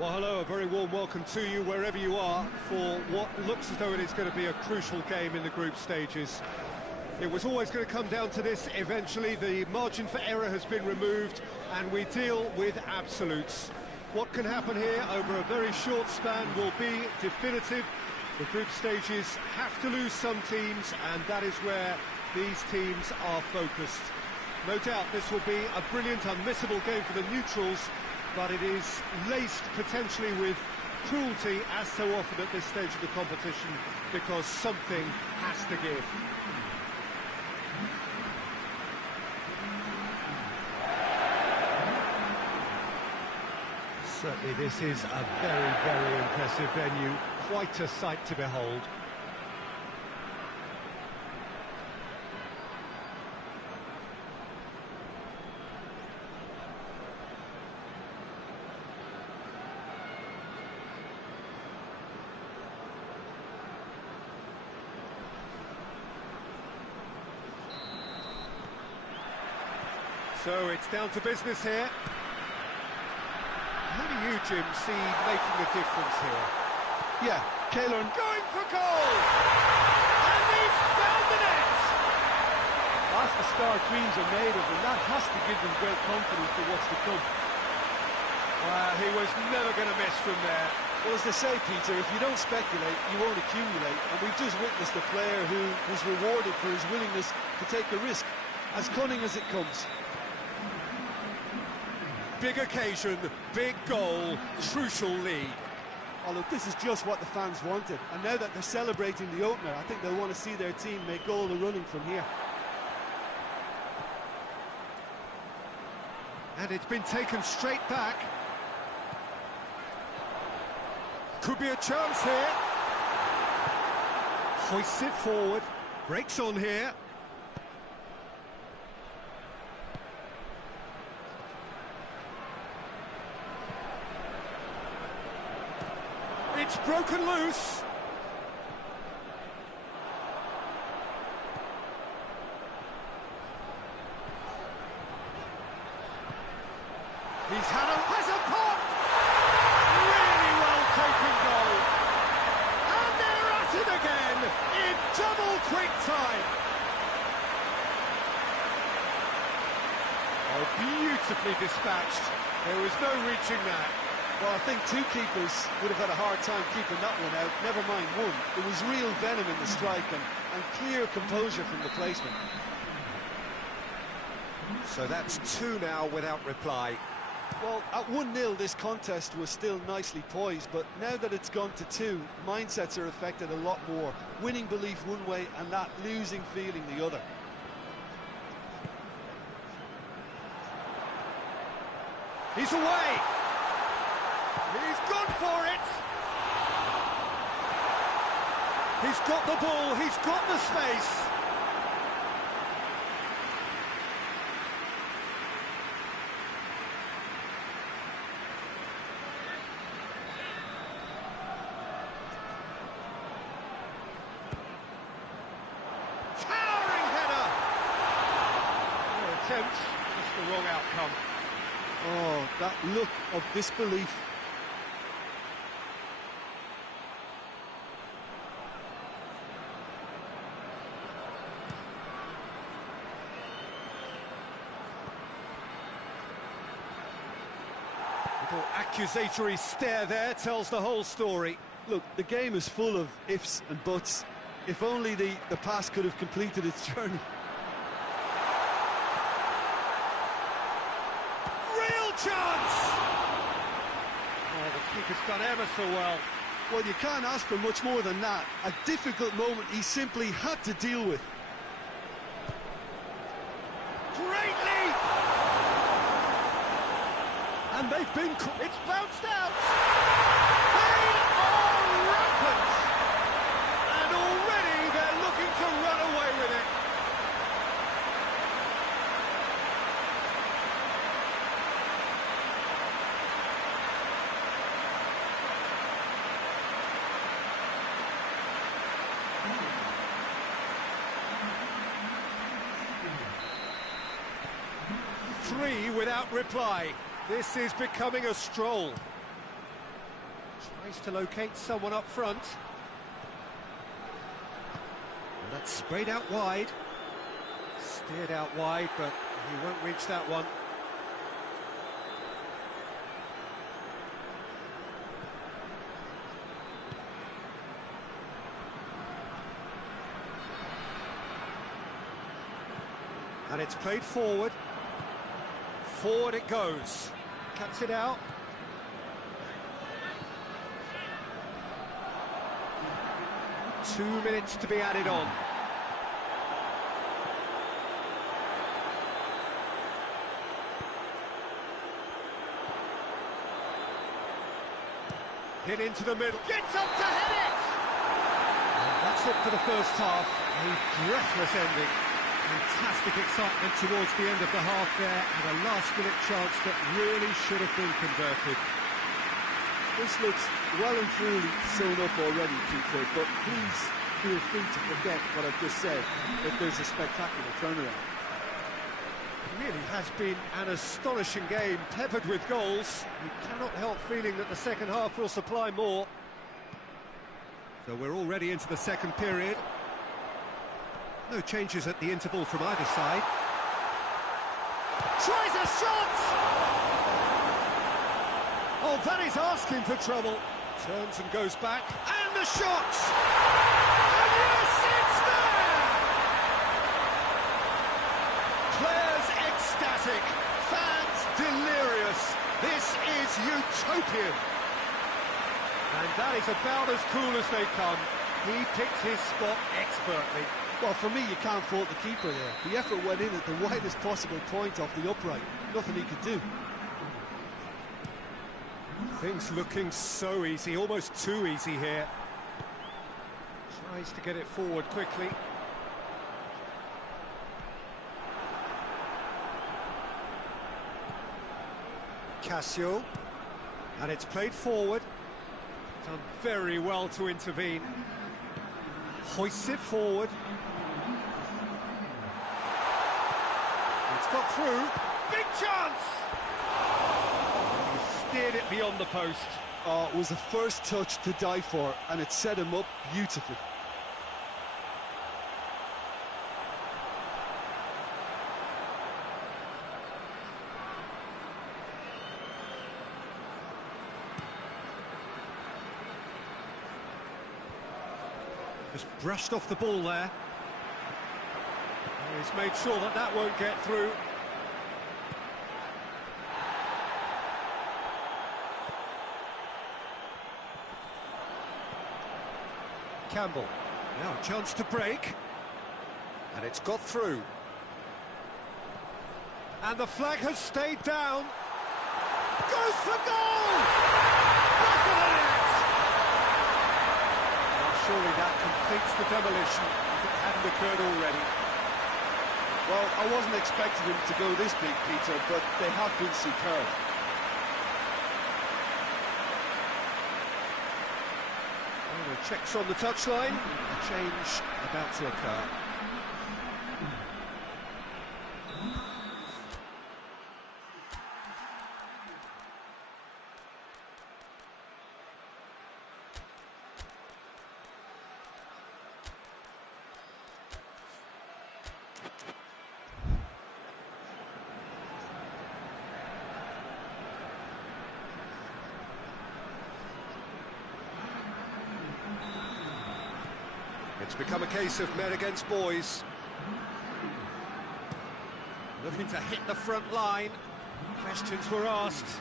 Well, hello, a very warm welcome to you wherever you are for what looks as though it is going to be a crucial game in the group stages. It was always going to come down to this eventually. The margin for error has been removed and we deal with absolutes. What can happen here over a very short span will be definitive. The group stages have to lose some teams, and that is where these teams are focused. No doubt this will be a brilliant, unmissable game for the neutrals, but it is laced potentially with cruelty as so often at this stage of the competition, because something has to give. Certainly this is a very, very impressive venue, quite a sight to behold. So it's down to business here. How do you, Jim, see making a difference here? Yeah, Kaylor going for goal! And he's found the net! That's the start dreams are made of, and that has to give them great confidence for what's to come. He was never going to miss from there. Well, as they say, Peter, if you don't speculate, you won't accumulate. And we've just witnessed a player who was rewarded for his willingness to take a risk, as cunning as it comes. Big occasion, big goal, crucial lead. Oh, look, this is just what the fans wanted. And now that they're celebrating the opener, I think they'll want to see their team make all the running from here. And it's been taken straight back. Could be a chance here. Hoists it forward, breaks on here. It's broken loose. Has a pop. Really well taken goal. And they're at it again in double quick time. Oh, beautifully dispatched. There was no reaching that. Well, I think two keepers would have had a hard time keeping that one out, never mind one. There was real venom in the strike and clear composure from the placement. So that's two now without reply. Well, at 1-0 this contest was still nicely poised, but now that it's gone to two, mindsets are affected a lot more. Winning belief one way and that losing feeling the other. He's away! He's gone for it! He's got the ball, he's got the space! Towering header! No attempt, just the wrong outcome. Oh, that look of disbelief. Little accusatory stare there tells the whole story. Look, the game is full of ifs and buts. If only the pass could have completed its journey. Real chance! Oh, the keeper's done ever so well. Well, you can't ask for much more than that. A difficult moment he simply had to deal with. Great leap! And they've been... It's bounced out! They are rampant! And already they're looking to run away with it. Three without reply. This is becoming a stroll. Tries to locate someone up front. And that's sprayed out wide. Steered out wide, but he won't reach that one. And it's played forward. Forward it goes. Cuts it out. Two minutes to be added on. Hit into the middle. Gets up to hit it! And that's it for the first half. A breathless ending. Fantastic excitement towards the end of the half there, and a last-minute chance that really should have been converted. This looks well and truly sewn up already, Peter, but please feel free to forget what I've just said if there's a spectacular turnaround. It really has been an astonishing game, peppered with goals. You cannot help feeling that the second half will supply more. So we're already into the second period. No changes at the interval from either side. Tries a shot! Oh, that is asking for trouble. Turns and goes back, and the shot! And yes, it's there! Players ecstatic, fans delirious. This is utopian. And that is about as cool as they come. He picked his spot expertly. Well, for me, you can't fault the keeper there. The effort went in at the widest possible point off the upright. Nothing he could do. Things looking so easy, almost too easy here. Tries to get it forward quickly. Cassio. And it's played forward. Done very well to intervene. Hoists it forward. It's got through. Big chance! He steered it beyond the post. Oh, it was the first touch to die for, and it set him up beautifully. Just brushed off the ball there. He's made sure that that won't get through. Campbell, now a chance to break. And it's got through. And the flag has stayed down. Goes for goal! Back of the net! Well, surely that completes the demolition if it hadn't occurred already. Well, I wasn't expecting him to go this big, Peter, but they have been superb. Final checks on the touchline. A change about to occur. It's become a case of men against boys. Looking to hit the front line. Questions were asked,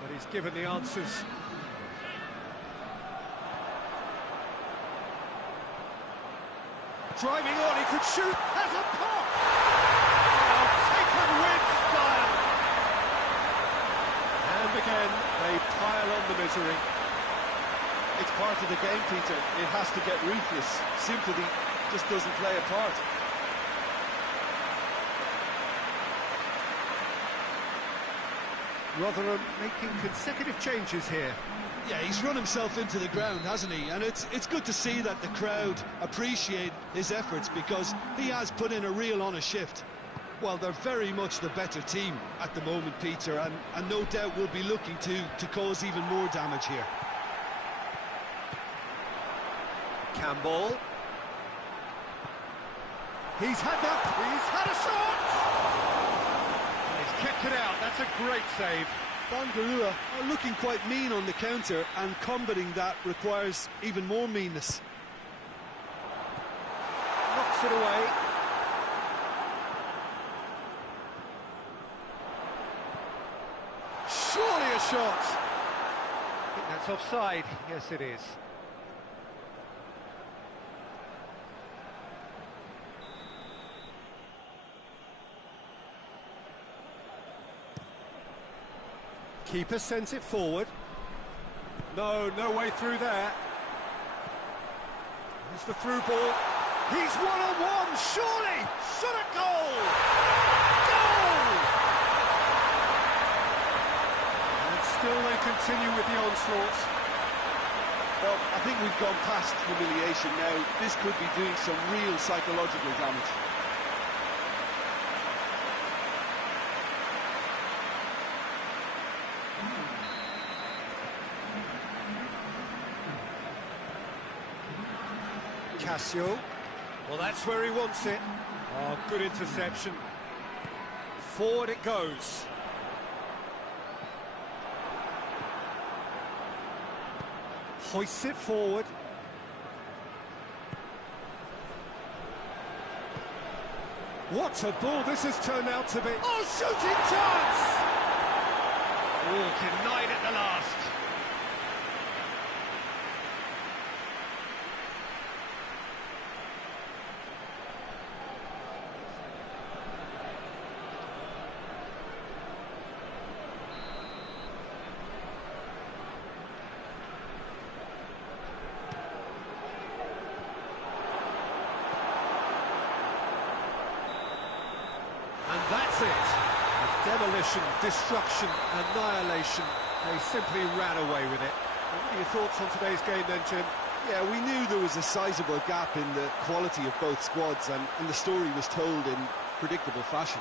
but he's given the answers. Driving on, he could shoot, has a pop! Oh, taken with style! And again, they pile on the misery. It's part of the game, Peter. It has to get ruthless. Sympathy just doesn't play a part. Rotherham making consecutive changes here. Yeah, he's run himself into the ground, hasn't he? And it's good to see that the crowd appreciate his efforts, because he has put in a real honest shift. Well, they're very much the better team at the moment, Peter, and no doubt will be looking to cause even more damage here. Campbell. He's had a shot! And he's kept it out, that's a great save. Garua are looking quite mean on the counter, and combating that requires even more meanness. Knocks it away. Surely a shot! I think that's offside. Yes, it is. Keeper sends it forward. No way through there. There's the through ball. He's one-on-one, surely! Shot at goal! Goal! And still they continue with the onslaught. Well, I think we've gone past humiliation now. This could be doing some real psychological damage. Casio. Well, that's where he wants it. Oh, good interception. Forward it goes. Hoists it forward. What a ball this has turned out to be. Oh, shooting chance! Oh, denied at the last. That's it. Demolition, destruction, annihilation. They simply ran away with it. What are your thoughts on today's game then, Jim? Yeah, we knew there was a sizable gap in the quality of both squads, and the story was told in predictable fashion.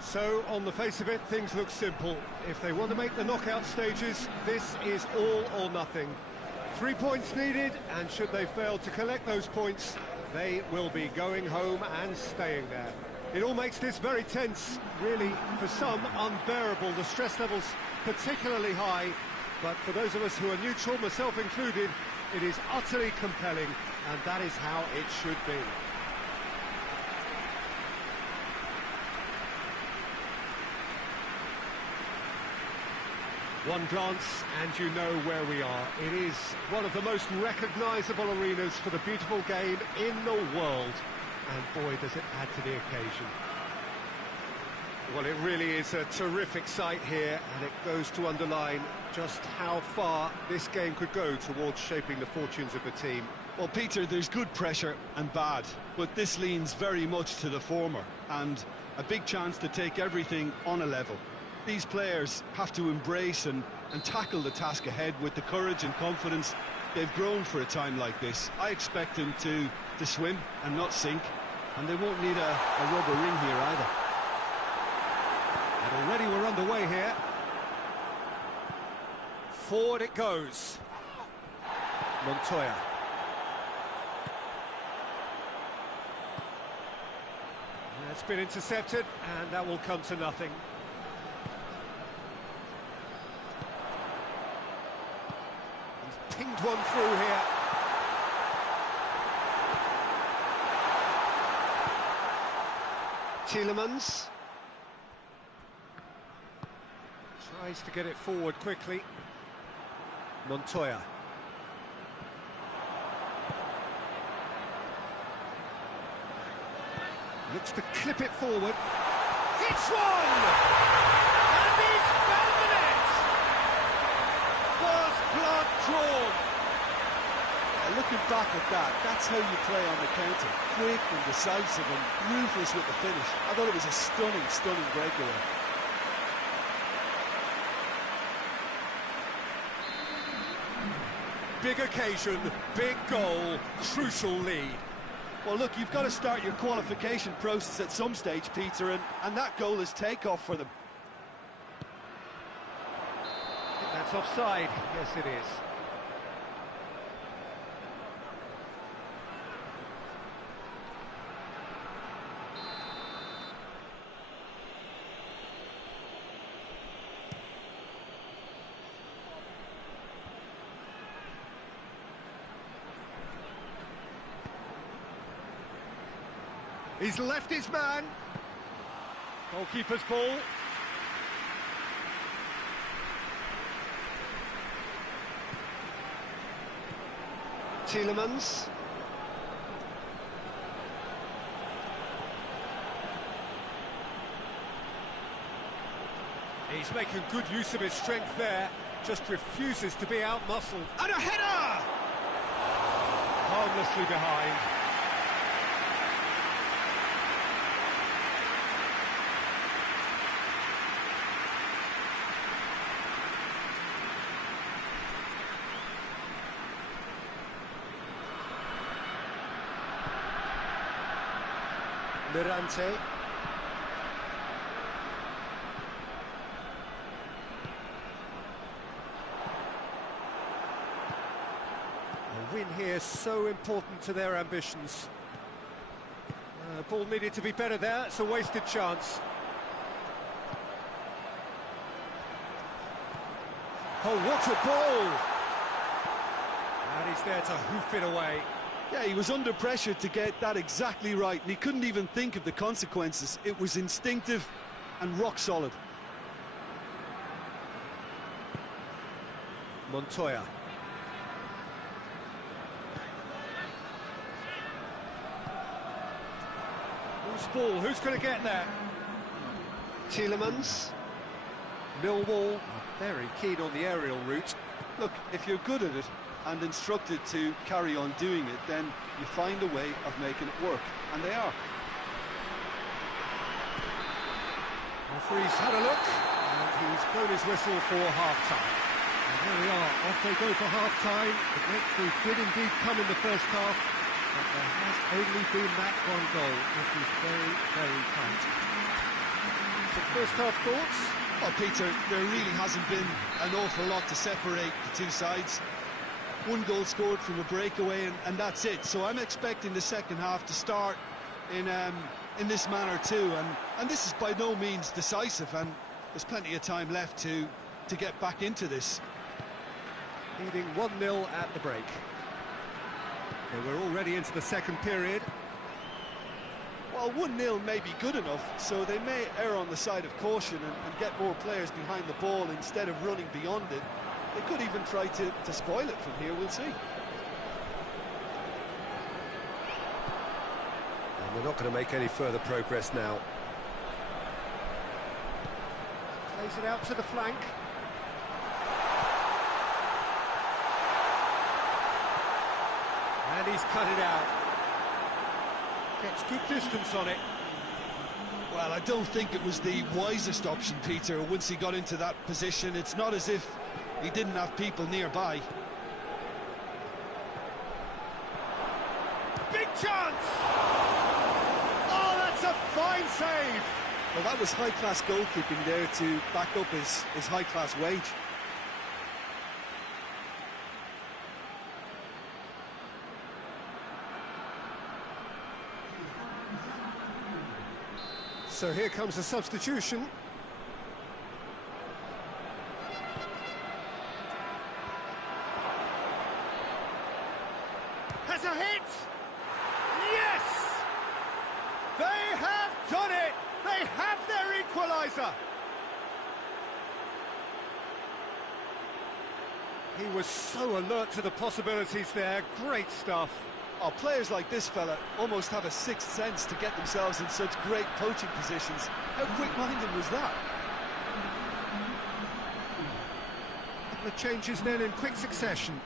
So, on the face of it, things look simple. If they want to make the knockout stages, this is all or nothing. 3 points needed, and should they fail to collect those points, they will be going home and staying there. It all makes this very tense, really, for some, unbearable. The stress levels particularly high, but for those of us who are neutral, myself included, it is utterly compelling, and that is how it should be. One glance and you know where we are. It is one of the most recognisable arenas for the beautiful game in the world. And boy, does it add to the occasion. Well, it really is a terrific sight here, and it goes to underline just how far this game could go towards shaping the fortunes of the team. Well, Peter, there's good pressure and bad, but this leans very much to the former, and a big chance to take everything on a level. These players have to embrace and tackle the task ahead with the courage and confidence they've grown for a time like this. I expect them to swim and not sink, and they won't need a rubber ring here either. And already we're underway here. Forward it goes. Montoya. It's been intercepted, and that will come to nothing. He's pinged one through here. Tielemans tries to get it forward quickly. Montoya. Looks to clip it forward. Hits one! And he's found the net! First blood drawn. Looking back at that, that's how you play on the counter. Quick and decisive and ruthless with the finish. I thought it was a stunning, stunning breakaway. Big occasion, big goal, crucial lead. Well, look, you've got to start your qualification process at some stage, Peter, and that goal is takeoff for them. I think that's offside. Yes, it is. He's left his man. Goalkeeper's ball. Tielemans. He's making good use of his strength there. Just refuses to be out-muscled. And a header! Harmlessly behind. Mirante. A win here so important to their ambitions. Ball needed to be better there. It's a wasted chance. Oh, what a ball! And he's there to hoof it away. Yeah, he was under pressure to get that exactly right, and he couldn't even think of the consequences. It was instinctive and rock solid. Montoya. Who's ball? Who's going to get there? Tielemans. Millwall are very keen on the aerial route. Look, if you're good at it and instructed to carry on doing it, then you find a way of making it work, and they are. Referee's had a look, and he's blown his whistle for half-time. And there we are, off they go for half-time. The breakthrough did indeed come in the first half, but there has only been that one goal, which is very, very tight. Some first-half thoughts? Well, Peter, there really hasn't been an awful lot to separate the two sides. One goal scored from a breakaway, and that's it. So I'm expecting the second half to start in this manner too. And this is by no means decisive, and there's plenty of time left to get back into this. Leading 1-0 at the break. So we're already into the second period. Well, 1-0 may be good enough, so they may err on the side of caution and get more players behind the ball instead of running beyond it. They could even try to spoil it from here, we'll see. And they're not going to make any further progress now. Plays it out to the flank. And he's cut it out. Gets good distance on it. Well, I don't think it was the wisest option, Peter, once he got into that position. It's not as if he didn't have people nearby. Big chance! Oh, that's a fine save! Well, that was high-class goalkeeping there to back up his high-class wage. So here comes a substitution. Has a hit! Yes! They have done it! They have their equaliser! He was so alert to the possibilities there. Great stuff. Oh, players like this fella almost have a sixth sense to get themselves in such great poaching positions. How quick-minded was that? A couple of changes then in quick succession.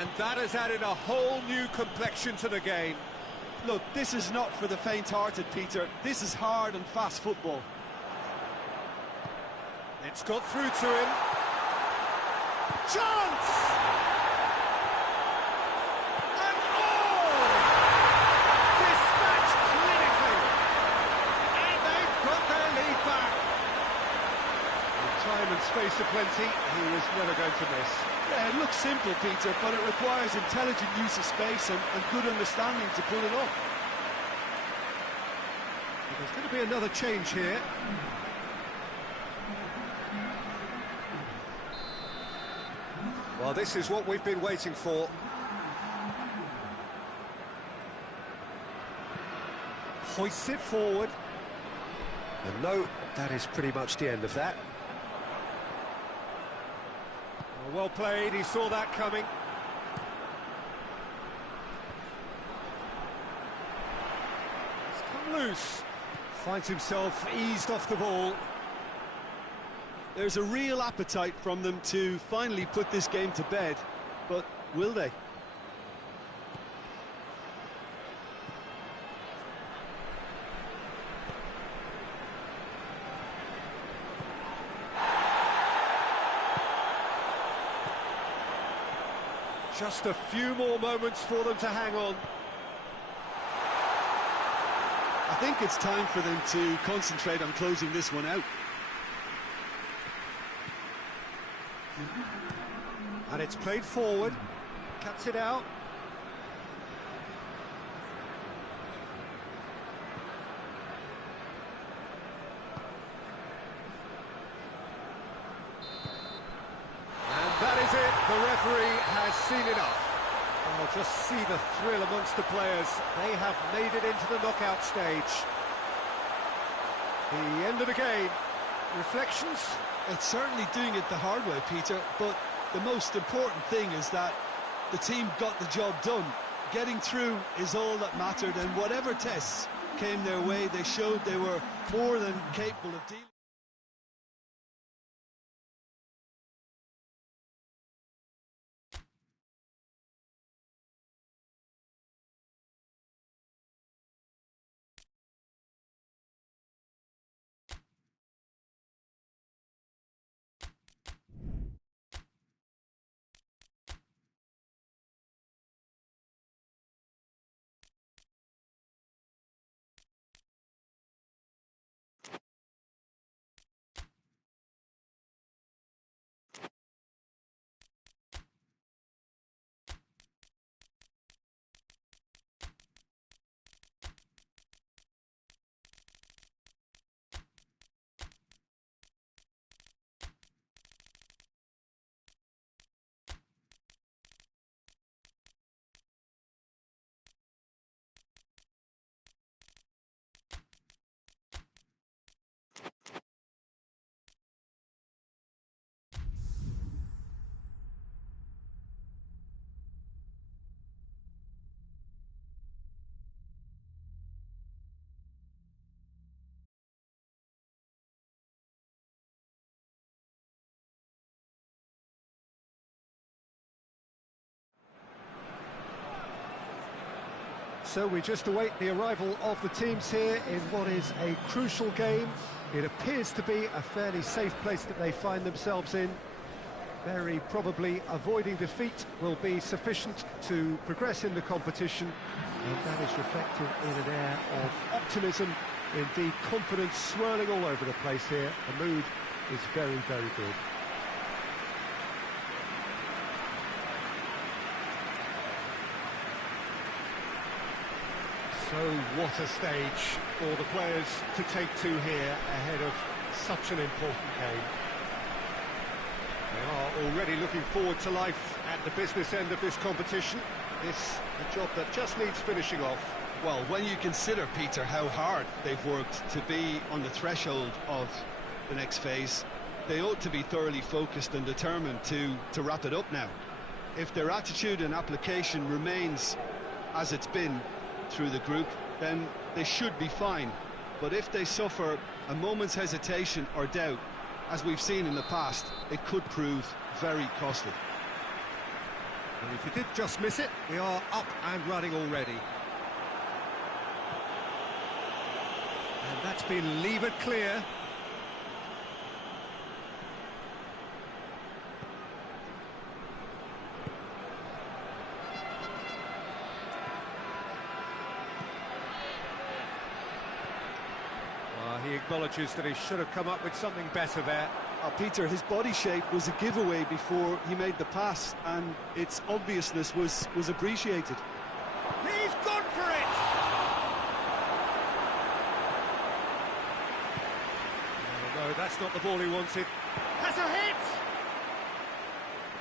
And that has added a whole new complexion to the game. Look, this is not for the faint-hearted, Peter. This is hard and fast football. It's got through to him. Chance! And dispatched clinically. And they've got their lead back. With time and space aplenty, he was never going to miss. Yeah, it looks simple, Peter, but it requires intelligent use of space and good understanding to pull it off. There's going to be another change here. Well, this is what we've been waiting for. Hoists it forward. And no, that is pretty much the end of that. Well played, he saw that coming. He's come loose. Finds himself eased off the ball. There's a real appetite from them to finally put this game to bed, but will they? Just a few more moments for them to hang on. I think it's time for them to concentrate on closing this one out. And it's played forward, cuts it out. And that is it, the referee has seen enough. Oh, just see the thrill amongst the players. They have made it into the knockout stage. The end of the game. Reflections? It's certainly doing it the hard way, Peter, but the most important thing is that the team got the job done. Getting through is all that mattered, and whatever tests came their way, they showed they were more than capable of dealing. So we just await the arrival of the teams here in what is a crucial game. It appears to be a fairly safe place that they find themselves in. Very probably avoiding defeat will be sufficient to progress in the competition, and that is reflected in an air of optimism, indeed confidence swirling all over the place here. The mood is very, very good. So what a stage for the players to take to here ahead of such an important game. They are already looking forward to life at the business end of this competition. This a job that just needs finishing off. Well, when you consider, Peter, how hard they've worked to be on the threshold of the next phase, they ought to be thoroughly focused and determined to wrap it up now. If their attitude and application remains as it's been through the group, then they should be fine. But if they suffer a moment's hesitation or doubt, as we've seen in the past, it could prove very costly. And if you did just miss it, we are up and running already. And that's been levered clear. He acknowledges that he should have come up with something better there. Peter, his body shape was a giveaway before he made the pass, and its obviousness was appreciated. He's gone for it! No, that's not the ball he wanted. Has a hit!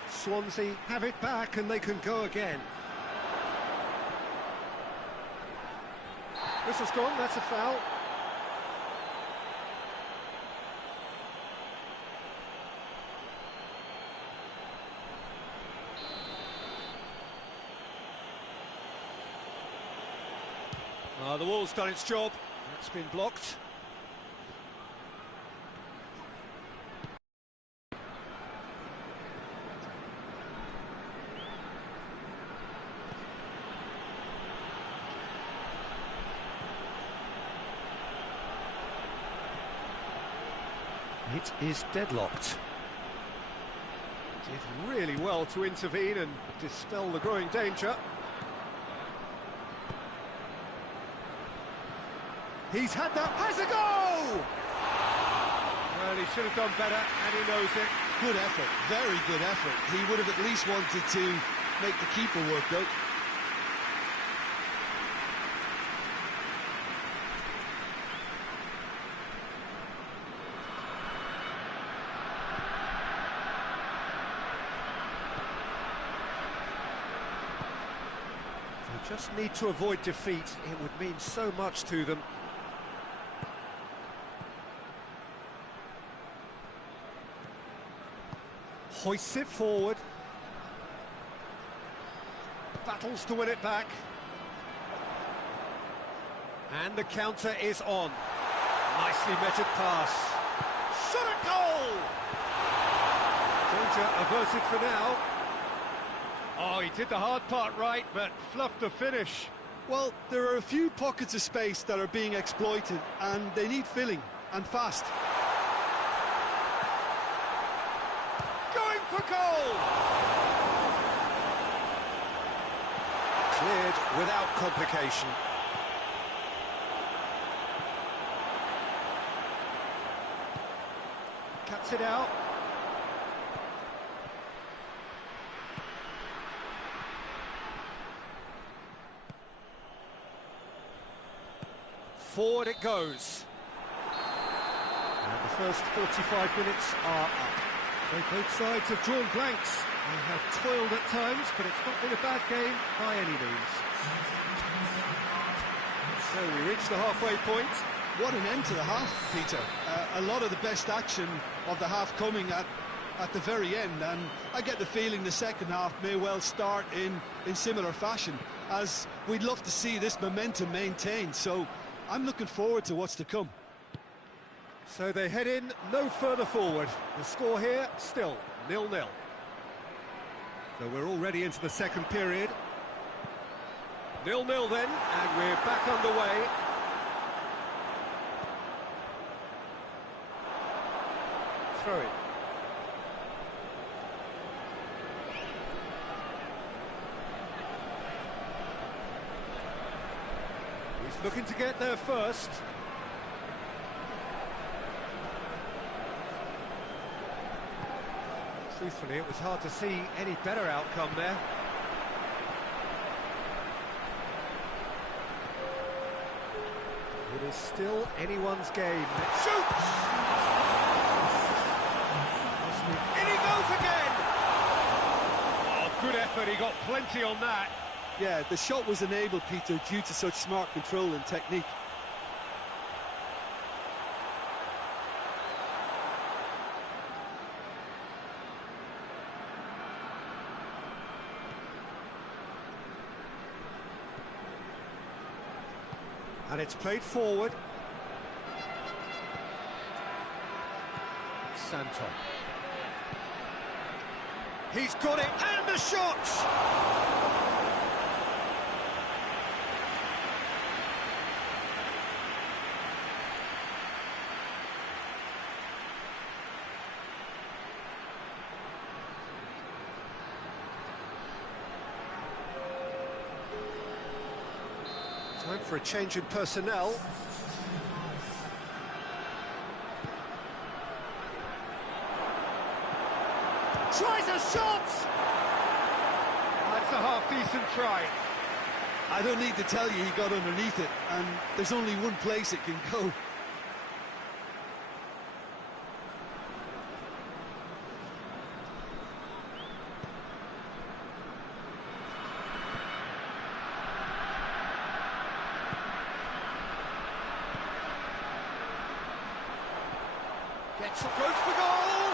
Swansea have it back and they can go again. Whistle's gone, that's a foul. The wall's done its job. It's been blocked. It is deadlocked. Did really well to intervene and dispel the growing danger. He's had that, has a goal! Well, he should have done better, and he knows it. Good effort, very good effort. He would have at least wanted to make the keeper work, though. They just need to avoid defeat. It would mean so much to them. Hoists it forward. Battles to win it back. And the counter is on. Nicely measured pass. Shot at goal! Danger averted for now. Oh, he did the hard part right, but fluffed the finish. Well, there are a few pockets of space that are being exploited, and they need filling, and fast. For goal! Cleared without complication. Cuts it out. Forward it goes. And the first 45 minutes are up. So both sides have drawn blanks. They have toiled at times, but it's not been a bad game by any means. So we reach the halfway point. What an end to the half, Peter. A lot of the best action of the half coming at the very end, and I get the feeling the second half may well start in similar fashion, as we'd love to see this momentum maintained. So I'm looking forward to what's to come. So they head in no further forward. The score here, still 0-0. So we're already into the second period. 0-0 then, and we're back underway. Throw it. He's looking to get there first. Truthfully, it was hard to see any better outcome there. It is still anyone's game. Shoots! In he goes again! Oh, good effort, he got plenty on that. Yeah, the shot was enabled, Peter, due to such smart control and technique. And it's played forward. Santo. He's got it, and the shot! Time for a change in personnel. Tries a shot! That's a half-decent try. I don't need to tell you he got underneath it, and there's only one place it can go. Goes for goal!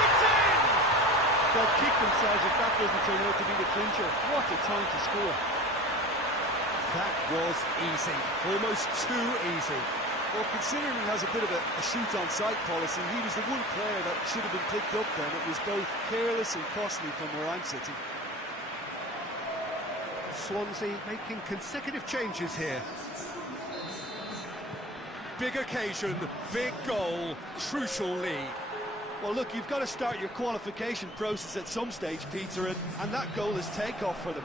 It's in! They'll kick themselves if that doesn't turn out to be the clincher. What a time to score. That was easy. Almost too easy. Well, considering he has a bit of a shoot-on-sight policy, he was the one player that should have been picked up then. It was both careless and costly from where I'm sitting. Swansea making consecutive changes here. Big occasion, big goal, crucial lead. Well, look, you've got to start your qualification process at some stage, Peter, and that goal is take-off for them.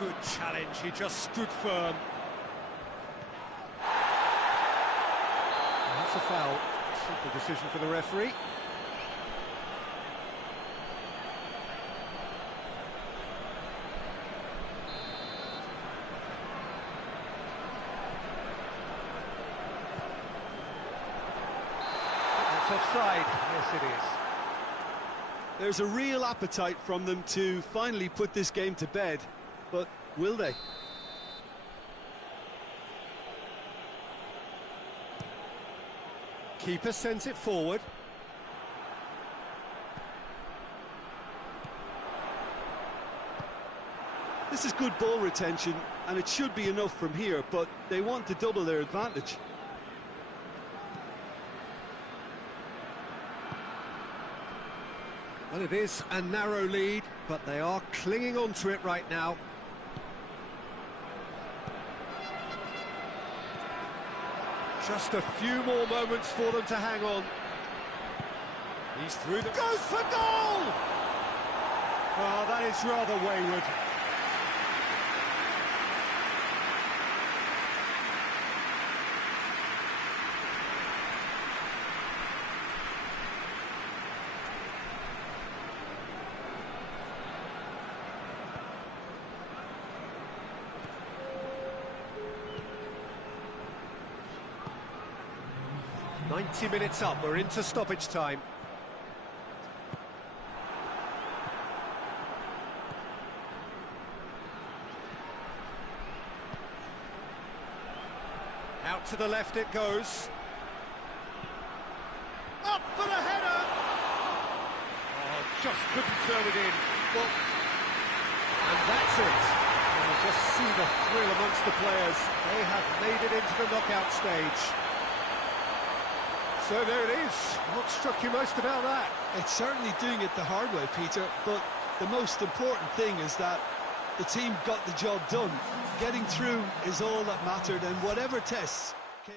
Good challenge, he just stood firm. That's a foul. Simple decision for the referee. Offside, yes it is. There's a real appetite from them to finally put this game to bed, but will they? Keeper sends it forward. This is good ball retention, and it should be enough from here, but they want to double their advantage. Well, it is a narrow lead, but they are clinging on to it right now. Just a few more moments for them to hang on. He's through the... Goes for goal! Oh, that is rather wayward. "90 minutes up, we're into stoppage time. Out to the left it goes. Up for the header! Oh, just couldn't turn it in. Well, and that's it. You just see the thrill amongst the players. They have made it into the knockout stage. So there it is. What struck you most about that? It's certainly doing it the hard way, Peter, but the most important thing is that the team got the job done. Getting through is all that mattered, and whatever tests came...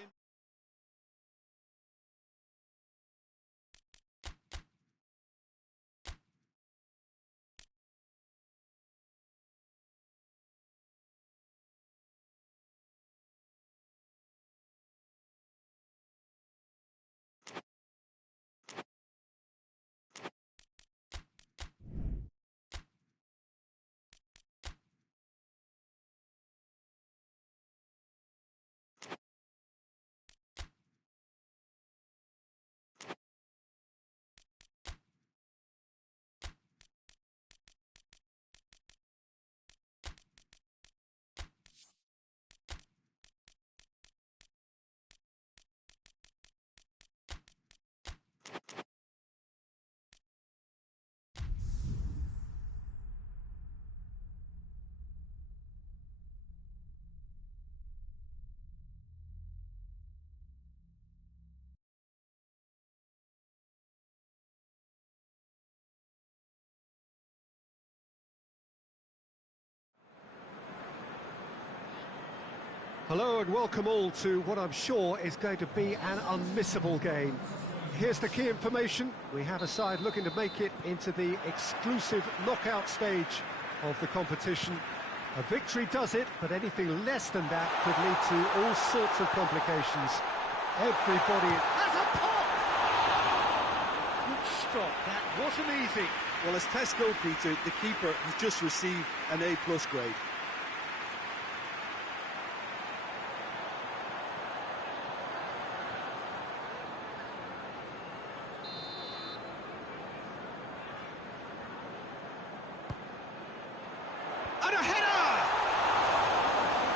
Hello and welcome all to what I'm sure is going to be an unmissable game. Here's the key information. We have a side looking to make it into the exclusive knockout stage of the competition. A victory does it, but anything less than that could lead to all sorts of complications. Everybody has a pop! Good stop, that wasn't easy. Well, as test goalkeeper, the keeper has just received an A+ grade. And a header!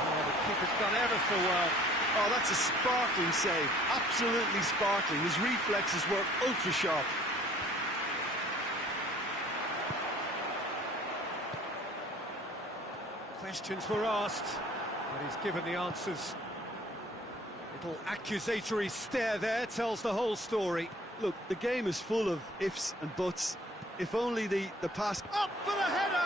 Oh, the keeper's done ever so well. Oh, that's a sparkling save. Absolutely sparkling. His reflexes were ultra sharp. Questions were asked, but he's given the answers. Little accusatory stare there tells the whole story. Look, the game is full of ifs and buts. If only the pass... Up for the header!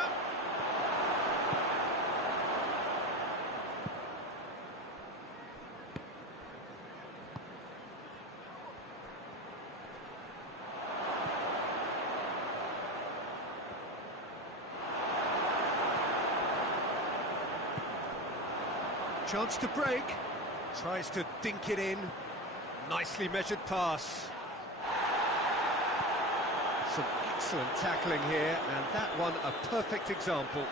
Chance to break, tries to dink it in, nicely measured pass. Some excellent tackling here, and that one a perfect example.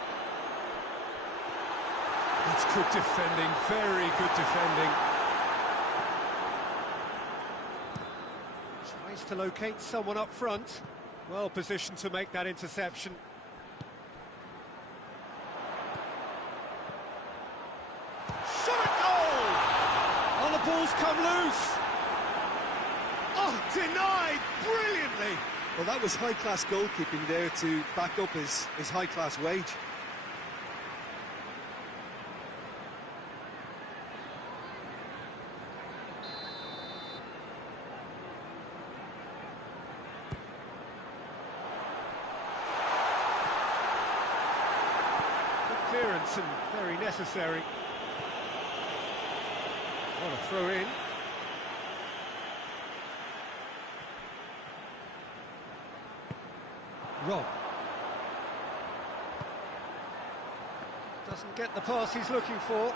That's good defending, very good defending. Tries to locate someone up front, well positioned to make that interception. Balls come loose. Oh, denied brilliantly. Well, that was high-class goalkeeping there to back up his high-class wage. Good clearance and very necessary. What a throw in. Rob. Doesn't get the pass he's looking for.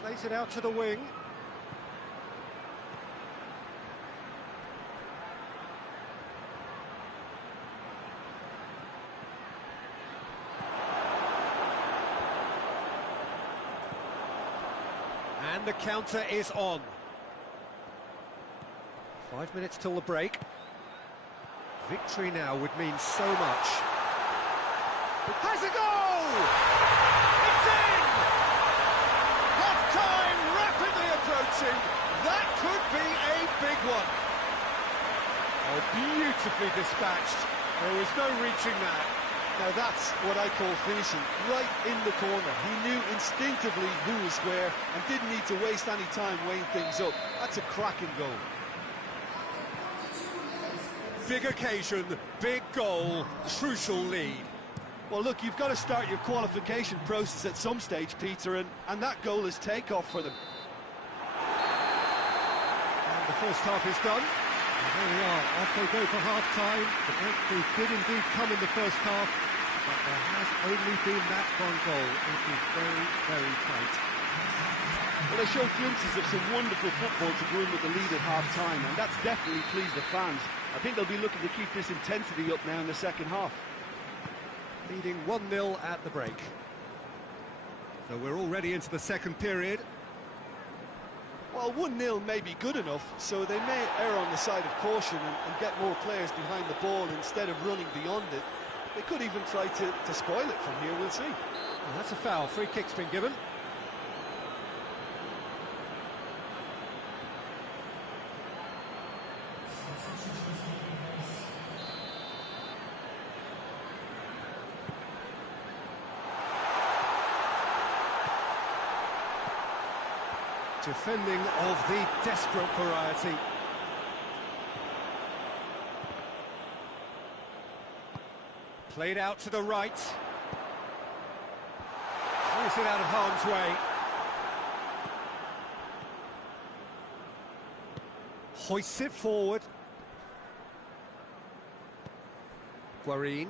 Plays it out to the wing. And the counter is on. 5 minutes till the break. Victory now would mean so much. It has a goal! It's in! Half-time rapidly approaching. That could be a big one. Oh, beautifully dispatched. There was no reaching that. Now that's what I call finishing, right in the corner. He knew instinctively who was where and didn't need to waste any time weighing things up. That's a cracking goal. Big occasion, big goal, crucial lead. Well, look, you've got to start your qualification process at some stage, Peter, and that goal is takeoff for them. And the first half is done. And there we are, off they go for half-time. The breakthrough did indeed come in the first half, but there has only been that one goal. It is very, very tight. Well, they showed glimpses of some wonderful football to go in with the lead at half-time, and that's definitely pleased the fans. I think they'll be looking to keep this intensity up now in the second half. Leading 1-0 at the break. So we're already into the second period. Well, 1-0 may be good enough, so they may err on the side of caution and get more players behind the ball instead of running beyond it. They could even try to spoil it from here, we'll see. Well, that's a foul. Free kick's been given. Defending of the desperate variety. Played out to the right. Clears it out of harm's way. Hoists it forward. Guarin.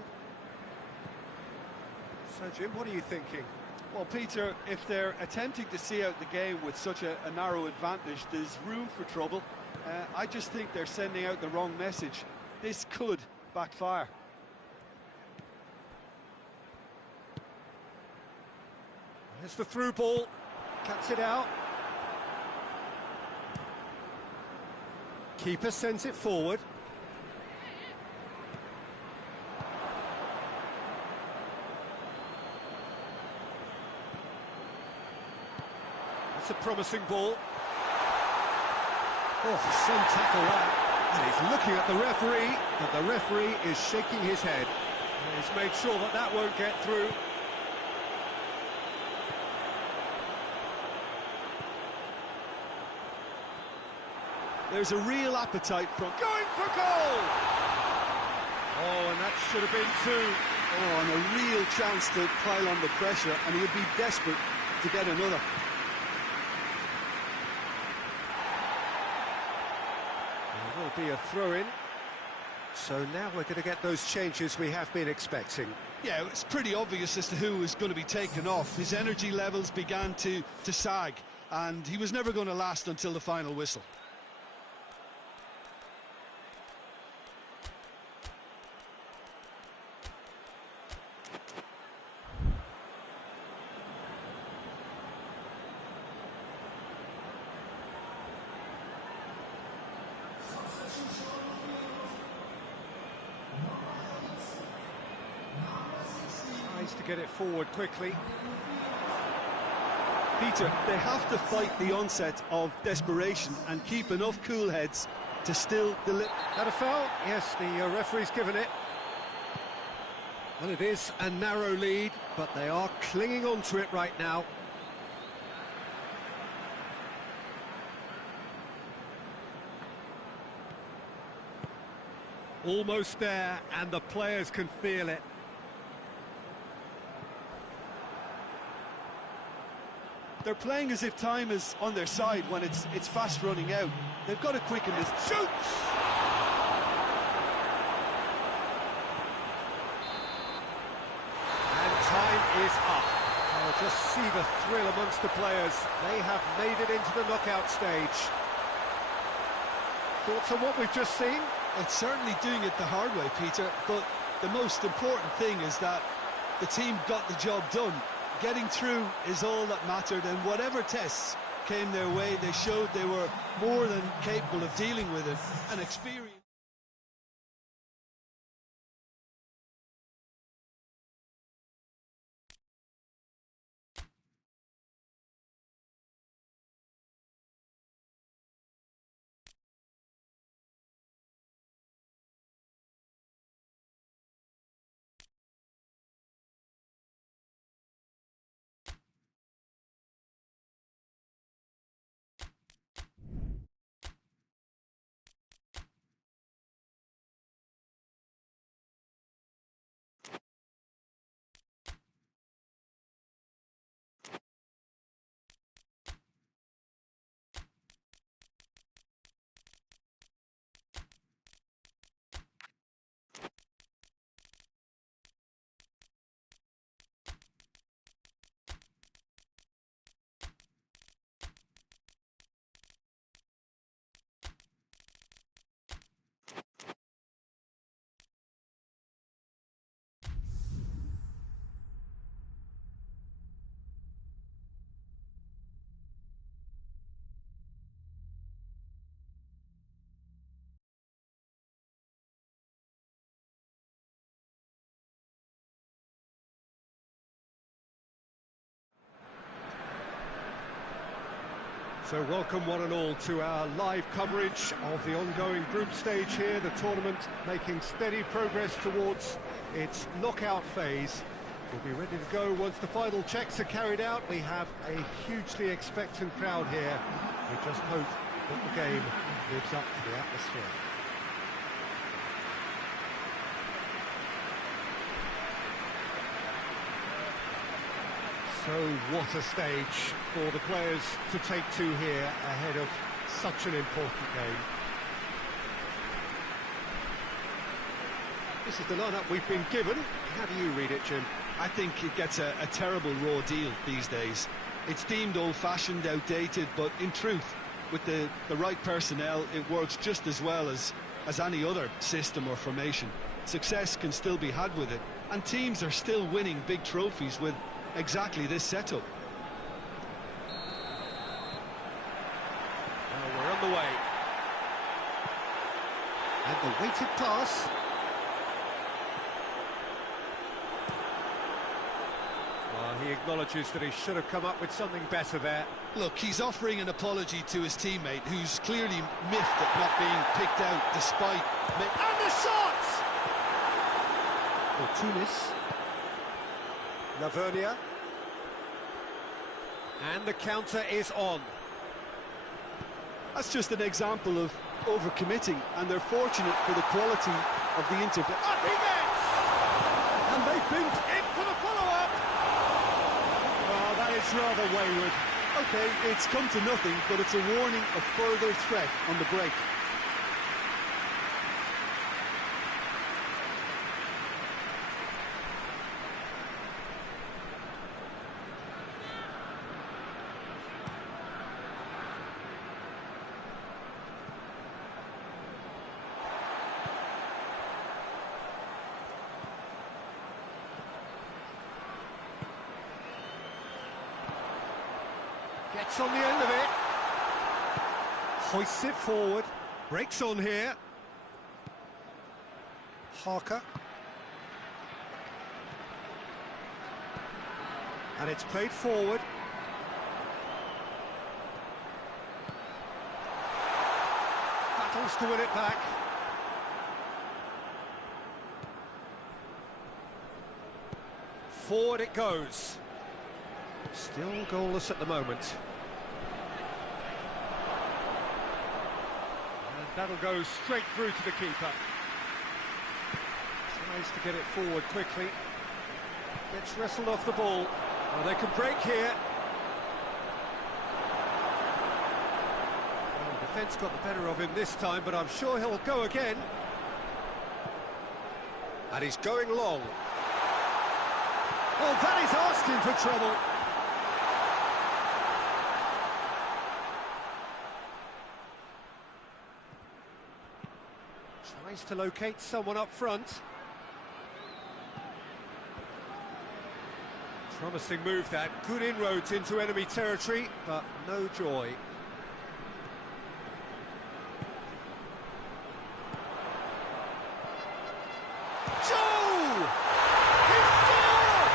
So, Jim, what are you thinking? Well, Peter, if they're attempting to see out the game with such a narrow advantage, there's room for trouble. I just think they're sending out the wrong message. This could backfire. There's the through ball. Cuts it out. Keeper sends it forward. That's a promising ball. Oh, some tackle that. And he's looking at the referee, but the referee is shaking his head. And he's made sure that that won't get through. There's a real appetite from going for goal! Oh, and that should have been two. Oh, and a real chance to pile on the pressure, and he would be desperate to get another. There will be a throw-in. So now we're going to get those changes we have been expecting. Yeah, it's pretty obvious as to who was going to be taken off. His energy levels began to sag, and he was never going to last until the final whistle. To get it forward quickly. Peter, they have to fight the onset of desperation and keep enough cool heads to still deliver. Had a foul? Yes, the referee's given it. And it is a narrow lead, but they are clinging on to it right now. Almost there, and the players can feel it. They're playing as if time is on their side when it's fast running out. They've got to quicken this. Shoots! And time is up. Oh, just see the thrill amongst the players. They have made it into the knockout stage. Thoughts on what we've just seen? It's certainly doing it the hard way, Peter, but the most important thing is that the team got the job done. Getting through is all that mattered, and whatever tests came their way, they showed they were more than capable of dealing with it. An experience. So welcome one and all to our live coverage of the ongoing group stage here, the tournament making steady progress towards its knockout phase. We'll be ready to go once the final checks are carried out. We have a hugely expectant crowd here. We just hope that the game lives up to the atmosphere. So what a stage for the players to take to here ahead of such an important game. This is the lineup we've been given. How do you read it, Jim? I think it gets a terrible raw deal these days. It's deemed old-fashioned, outdated, but in truth, with the right personnel, it works just as well as any other system or formation. Success can still be had with it, and teams are still winning big trophies with exactly this setup. Well, we're on the way. And the weighted pass. Well, he acknowledges that he should have come up with something better there. Look, he's offering an apology to his teammate, who's clearly miffed at not being picked out despite... And the shot! Tunis. Lavernia. And the counter is on. That's just an example of overcommitting, and they're fortunate for the quality of the intervention. Up he gets! And they've been in for the follow-up! Well, that is rather wayward. Okay, it's come to nothing, but it's a warning of further threat on the break. Gets on the end of it. Hoists it forward. Breaks on here. Harker. And it's played forward. Battles to win it back. Forward it goes. Still goalless at the moment. And that'll go straight through to the keeper. Tries to get it forward quickly. Gets wrestled off the ball. Well, they can break here. Well, the defence got the better of him this time, but I'm sure he'll go again. And he's going long. Oh, that is asking for trouble. Tries to locate someone up front. Promising move that. Good inroads into enemy territory, but no joy. Joe! He scored!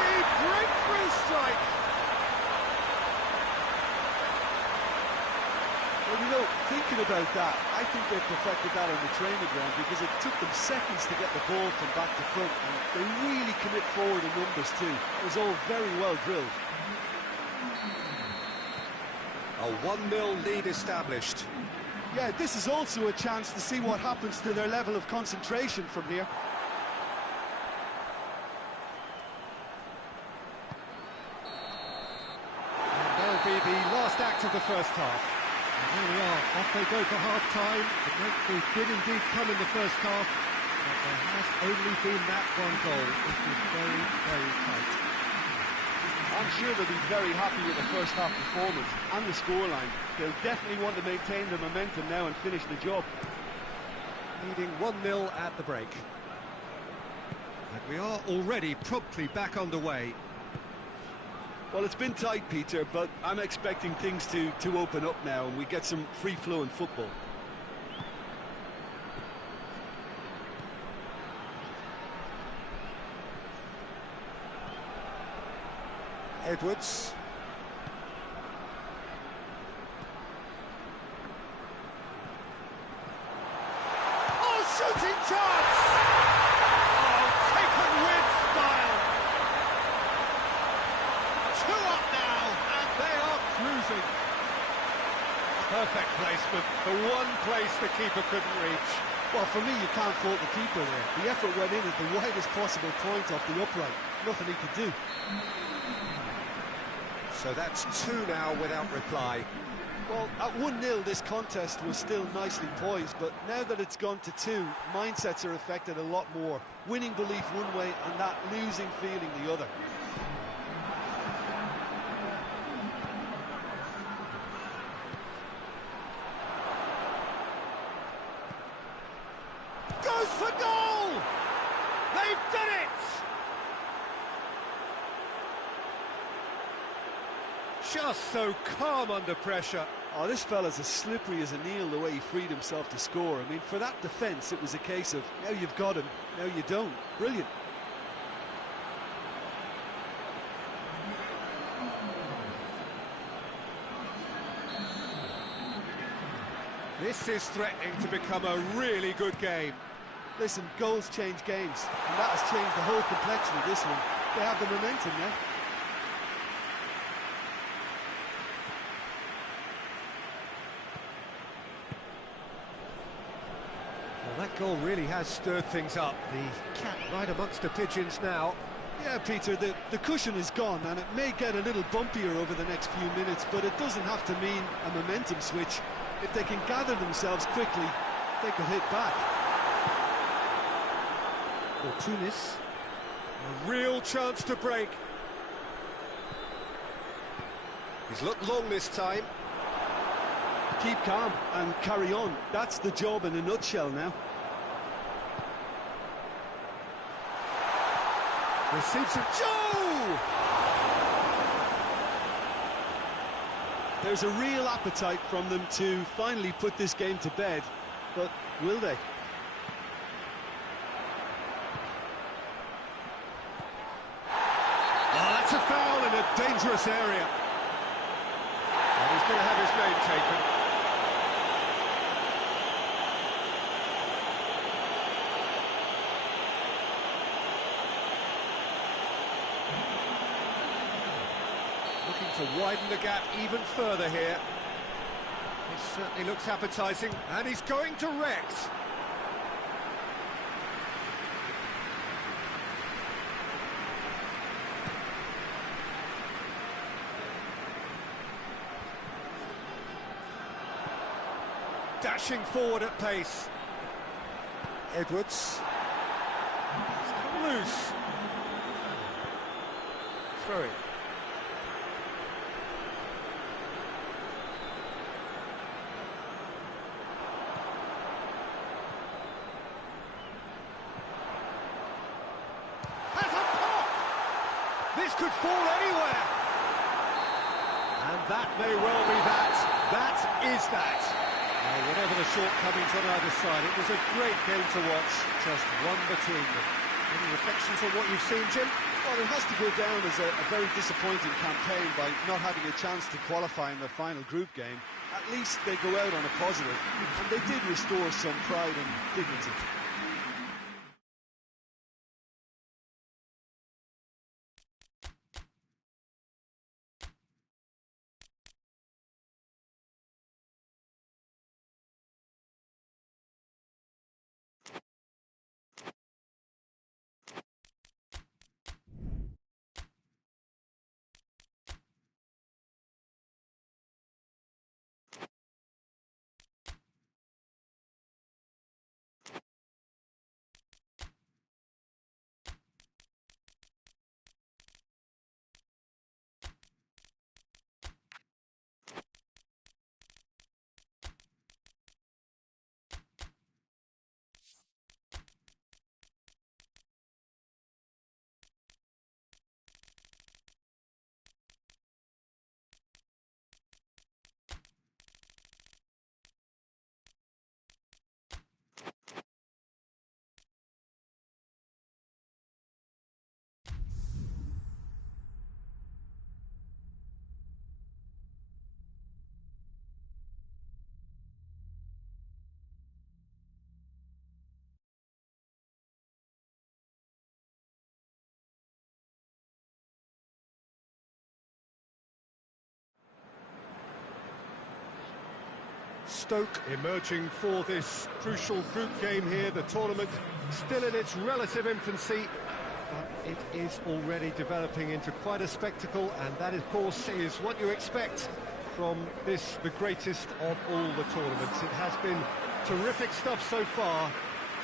The breakthrough strike! Well, you know, thinking about that, I think they perfected that on the training ground because it took them seconds to get the ball from back to front, and they really commit forward in numbers too. It was all very well drilled. A 1-0 lead established. Yeah, this is also a chance to see what happens to their level of concentration from here. And that'll be the last act of the first half. And here we are, off they go for half-time. The breakthrough did indeed come in the first half, but there has only been that one goal. It was very, very tight. I'm sure they'll be very happy with the first half performance and the scoreline. They'll definitely want to maintain the momentum now and finish the job. Leading 1-0 at the break. And we are already promptly back underway. Well, it's been tight, Peter, but I'm expecting things to open up now and we get some free-flowing football. Edwards. perfect placement, the one place the keeper couldn't reach. Well, for me, you can't fault the keeper there. The effort went in at the widest possible point off the upright. Nothing he could do. So that's 2 now without reply. Well, at 1-0, this contest was still nicely poised, but now that it's gone to 2, mindsets are affected a lot more. Winning belief one way and that losing feeling the other. Goes for goal! They've done it! Just so calm under pressure. Oh, this fella's as slippery as a Neil, the way he freed himself to score. I mean, for that defence, it was a case of, now you've got him, now you don't. Brilliant. This is threatening to become a really good game. Listen, goals change games, and that has changed the whole complexion of this one. They have the momentum now. Well, that goal really has stirred things up. The cat right amongst the pigeons now. Yeah, Peter, the cushion is gone, and it may get a little bumpier over the next few minutes, but it doesn't have to mean a momentum switch. If they can gather themselves quickly, they could hit back. Or Tunis. A real chance to break. He's looked long this time. Keep calm and carry on. That's the job in a nutshell now. Receives it. Joe! There's a real appetite from them to finally put this game to bed, but will they? Oh, that's a foul in a dangerous area. And he's going to have his name taken. Looking to widen the gap even further here. It certainly looks appetising, and he's going to Rex. Dashing forward at pace. Edwards. It's come loose. Throw it. Has a pop! This could fall anywhere. And that may well be that. That is that. Whatever the shortcomings on either side, it was a great game to watch, just one between them. Any reflections on what you've seen, Jim? Well, it has to go down as a very disappointing campaign by not having a chance to qualify in the final group game. At least they go out on a positive, and they did restore some pride and dignity. Stoke emerging for this crucial group game here. The tournament still in its relative infancy, but it is already developing into quite a spectacle, and that, of course, is what you expect from this, the greatest of all the tournaments. It has been terrific stuff so far,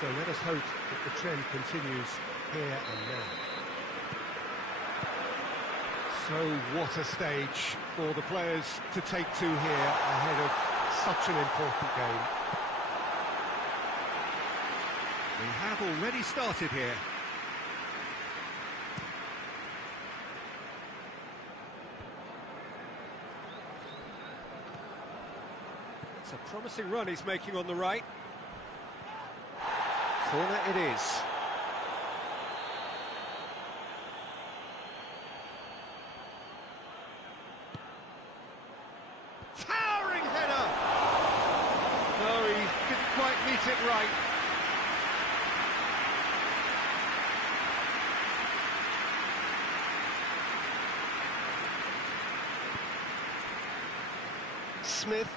so let us hope that the trend continues here and now. So what a stage for the players to take to here ahead of such an important game. We have already started here. It's a promising run he's making on the right. Corner it is. Towering header! No, he didn't quite meet it right. Smith.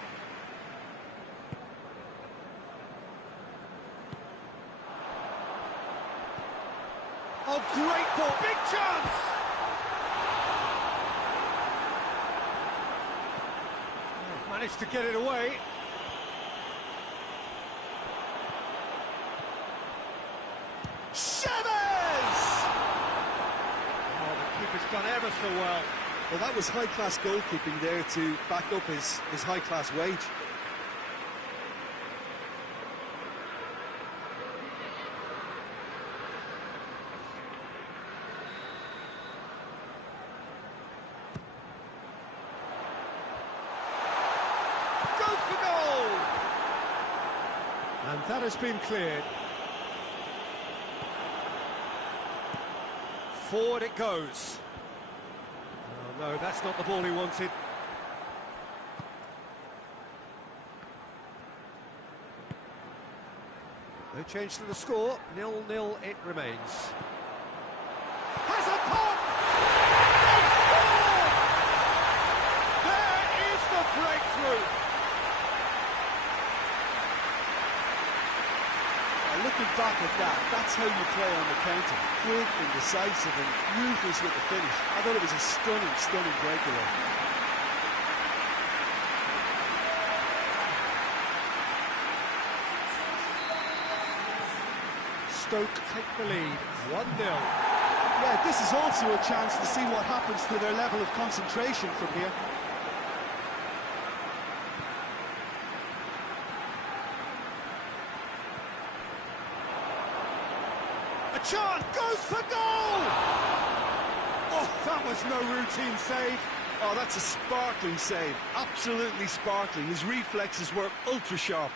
Oh, great ball, big chance! Oh, managed to get it away. Chavez! Oh, the keeper's done ever so well. Well, that was high-class goalkeeping there to back up his high-class wage. Goes for goal! And that has been cleared. Forward it goes. Oh, no, that's not the ball he wanted. No change to the score, 0-0 it remains. Has a pop! They score! There is the breakthrough! Looking back at that, that's how you play on the counter. Quick and decisive and ruthless with the finish. I thought it was a stunning, stunning breakaway. Stoke take the lead, 1-0. Yeah, this is also a chance to see what happens to their level of concentration from here. Chant goes for goal! Oh, that was no routine save. Oh, that's a sparkling save. Absolutely sparkling. His reflexes were ultra sharp.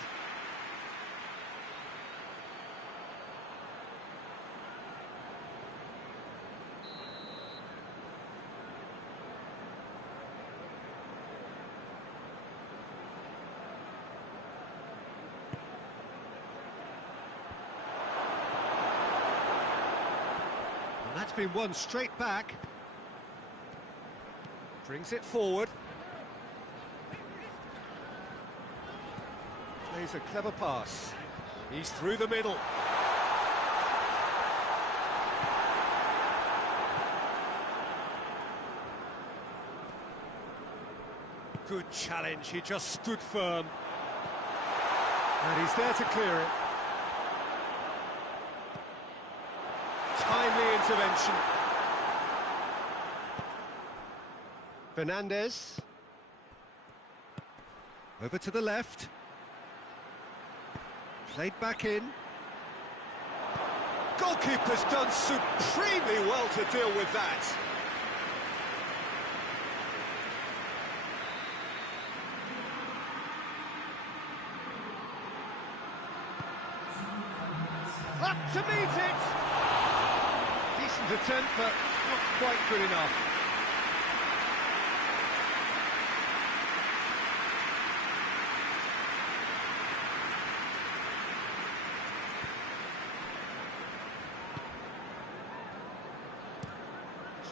That's been won straight back. Brings it forward. Plays a clever pass. He's through the middle. Good challenge, he just stood firm. And he's there to clear it. Timely intervention. Fernandez. Over to the left. Played back in. Goalkeeper's done supremely well to deal with that. Up to meet it. Decent attempt, but not quite good enough.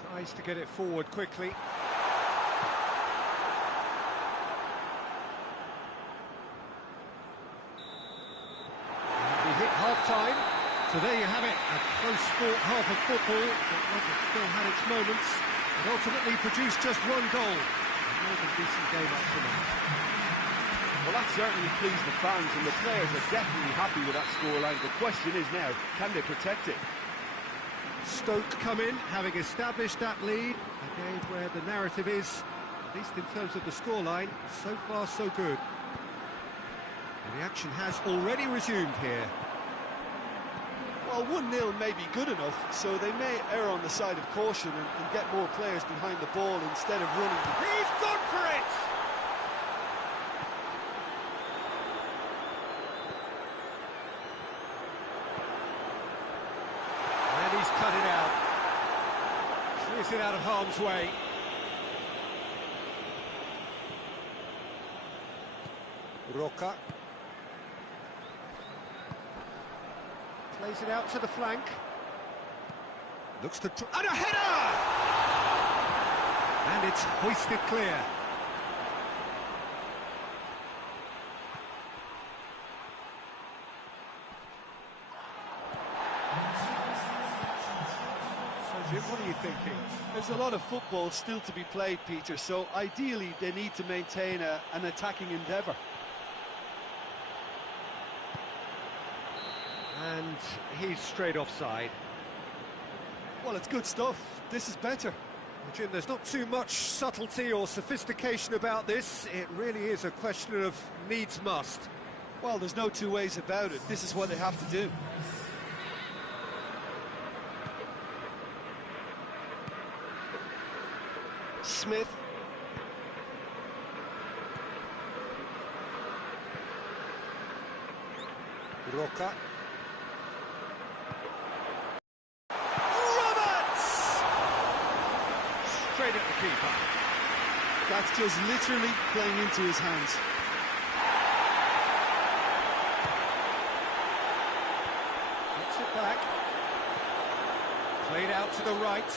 Tries to get it forward quickly. So there you have it, a close fought half of football, but one that still had its moments, and ultimately produced just one goal. A more than decent game up to now. Well, that certainly pleased the fans, and the players are definitely happy with that scoreline. The question is now, can they protect it? Stoke come in, having established that lead, a game where the narrative is, at least in terms of the scoreline, so far so good. And the action has already resumed here. Well, 1-0 may be good enough, so they may err on the side of caution and get more players behind the ball instead of running. He's gone for it! And he's cut it out. Clears it out of harm's way. Roca. Plays it out to the flank. Looks to... And a header! And it's hoisted clear. So, Jim, what are you thinking? There's a lot of football still to be played, Peter, so ideally they need to maintain an attacking endeavour. And he's straight offside. Well, it's good stuff. This is better. Well, Jim, there's not too much subtlety or sophistication about this. It really is a question of needs must. Well, there's no two ways about it. This is what they have to do. Smith. Roca. Straight at the keeper. That's just literally playing into his hands. Gets it back. Played out to the right.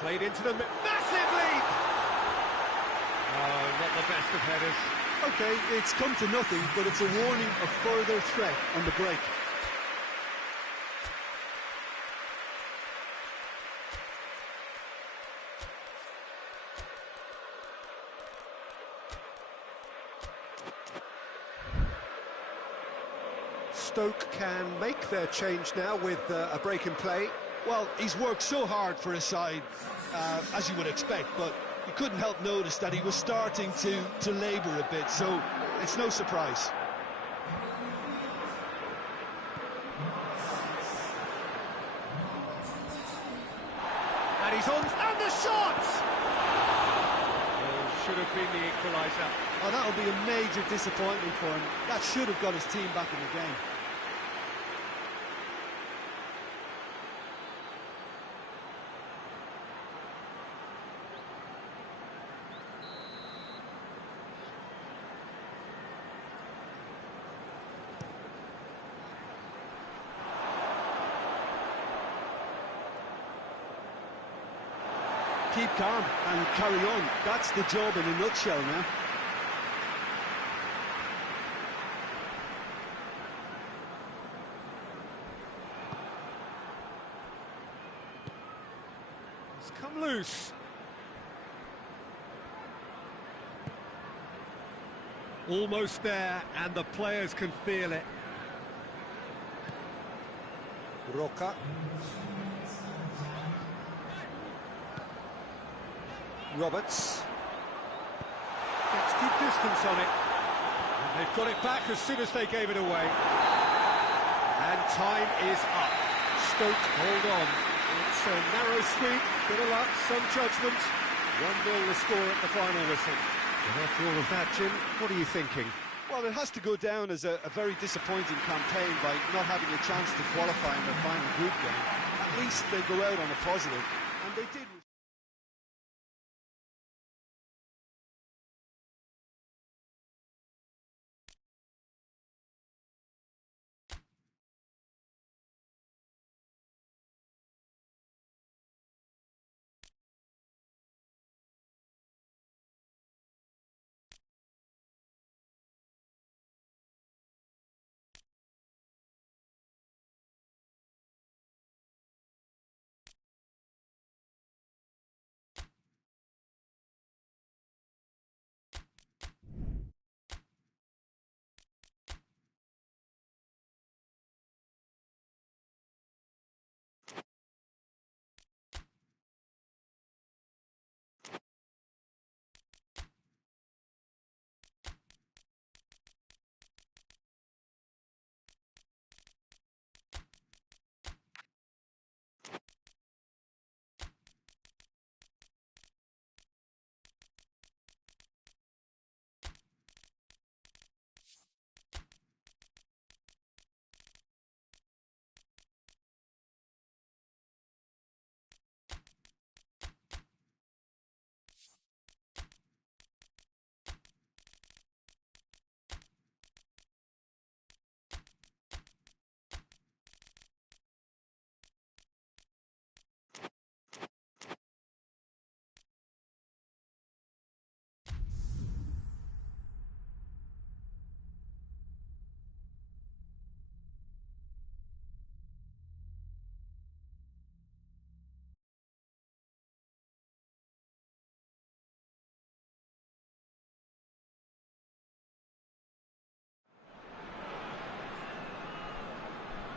Played into the massive leap! Oh, not the best of headers. Okay, it's come to nothing, but it's a warning of further threat on the break. Stoke can make their change now with a break in play. Well, he's worked so hard for his side, as you would expect, but you couldn't help notice that he was starting to labour a bit, so it's no surprise. And he's on, and the shot! Oh, should have been the equaliser. Oh, that'll be a major disappointment for him. That should have got his team back in the game. Keep calm and carry on. That's the job in a nutshell now. It's come loose. Almost there, and the players can feel it. Roca. Roberts gets good distance on it, and they've got it back as soon as they gave it away. And time is up. Stoke hold on. It's a narrow squeak, bit of luck, some judgment. 1-0 the score at the final whistle. And after all of that, Jim, what are you thinking? Well, it has to go down as a very disappointing campaign by not having a chance to qualify in their final group game. At least they go out on a positive, and they did.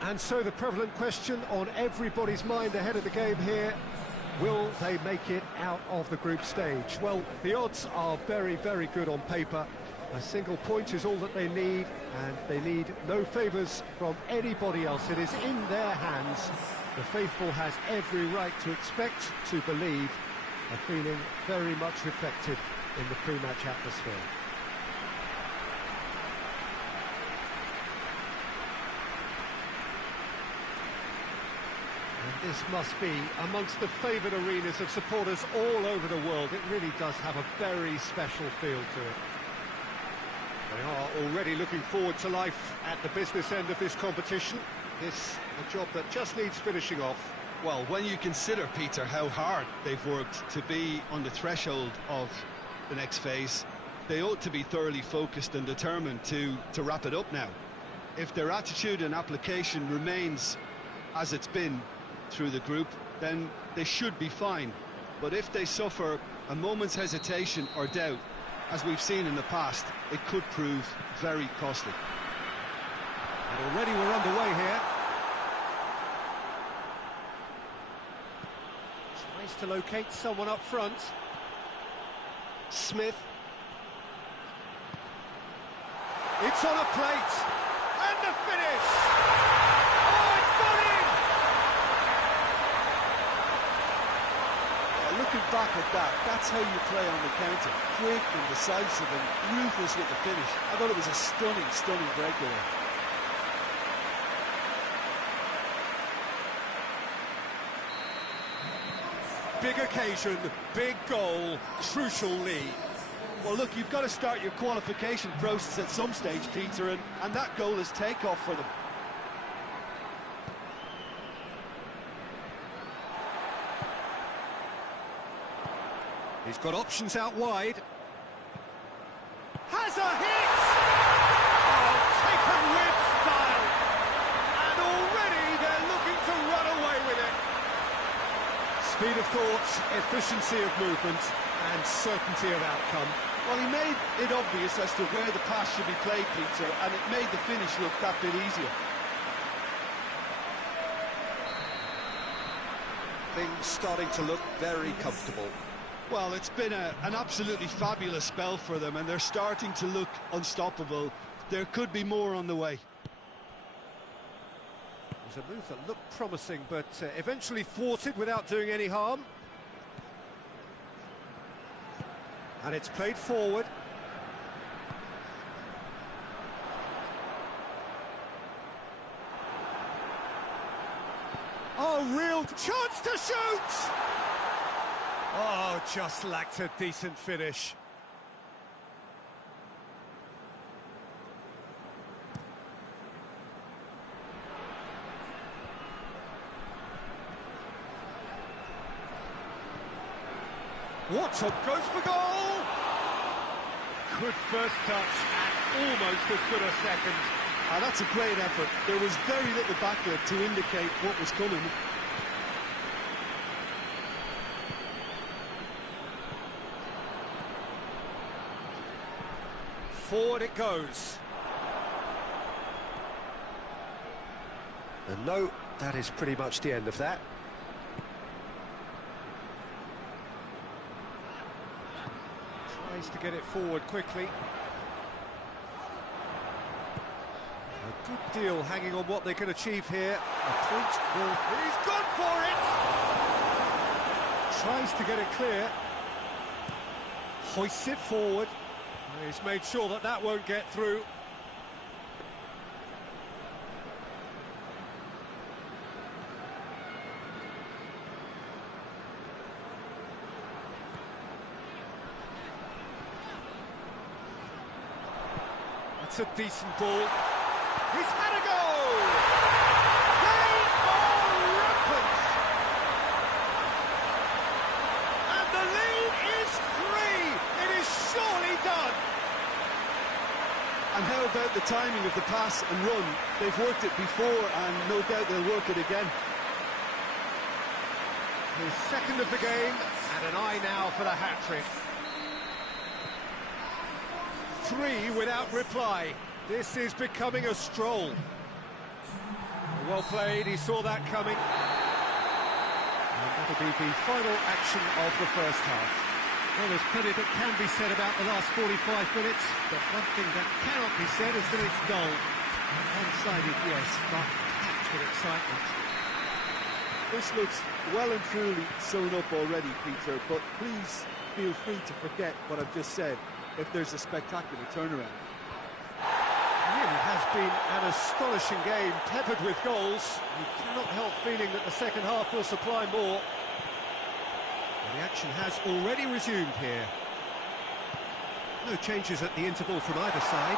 And so the prevalent question on everybody's mind ahead of the game here, will they make it out of the group stage? Well, the odds are very, very good on paper. A single point is all that they need, and they need no favours from anybody else. It is in their hands. The faithful has every right to expect, to believe, a feeling very much reflected in the pre-match atmosphere. And this must be amongst the favoured arenas of supporters all over the world. It really does have a very special feel to it. They are already looking forward to life at the business end of this competition. This a job that just needs finishing off. Well, when you consider, Peter, how hard they've worked to be on the threshold of the next phase, they ought to be thoroughly focused and determined to wrap it up now. If their attitude and application remains as it's been through the group, then they should be fine. But if they suffer a moment's hesitation or doubt, as we've seen in the past, it could prove very costly. And already we're underway here. Tries to locate someone up front. Smith. It's on a plate. And the finish! Oh, it's gone in! Looking back at that, that's how you play on the counter. Quick and decisive and ruthless with the finish. I thought it was a stunning, stunning breakaway. Big occasion, big goal, crucial lead. Well, look, you've got to start your qualification process at some stage, Peter, and that goal is takeoff for them. He's got options out wide. Has a hit! Oh, taken with style. And already they're looking to run away with it. Speed of thought, efficiency of movement, and certainty of outcome. Well, he made it obvious as to where the pass should be played, Peter, and it made the finish look that bit easier. Things starting to look very comfortable. Well, it's been an absolutely fabulous spell for them, and they're starting to look unstoppable. There could be more on the way. It was a move that looked promising, but eventually thwarted without doing any harm. And it's played forward. Oh, real chance to shoot! Oh, just lacked a decent finish. What a goes for goal! Good first touch and almost as good a second. That's a great effort. There was very little backlift to indicate what was coming. Forward it goes. And no, that is pretty much the end of that. Tries to get it forward quickly. A good deal hanging on what they can achieve here. A point will... He's gone for it! Tries to get it clear. Hoists it forward. He's made sure that that won't get through. That's a decent ball. He's had a goal! They are rampant! And the lead is 3! It is surely done! And how about the timing of the pass and run? They've worked it before, and no doubt they'll work it again. His second of the game, and an eye now for the hat-trick. 3 without reply. This is becoming a stroll. Well played, he saw that coming. And that'll be the final action of the first half. Well, there's plenty that can be said about the last 45 minutes, but one thing that cannot be said is that it's dull. One-sided, yes, but packed with excitement. This looks well and truly sewn up already, Peter, but please feel free to forget what I've just said if there's a spectacular turnaround. It really has been an astonishing game, peppered with goals. You cannot help feeling that the second half will supply more. And the action has already resumed here. No changes at the interval from either side.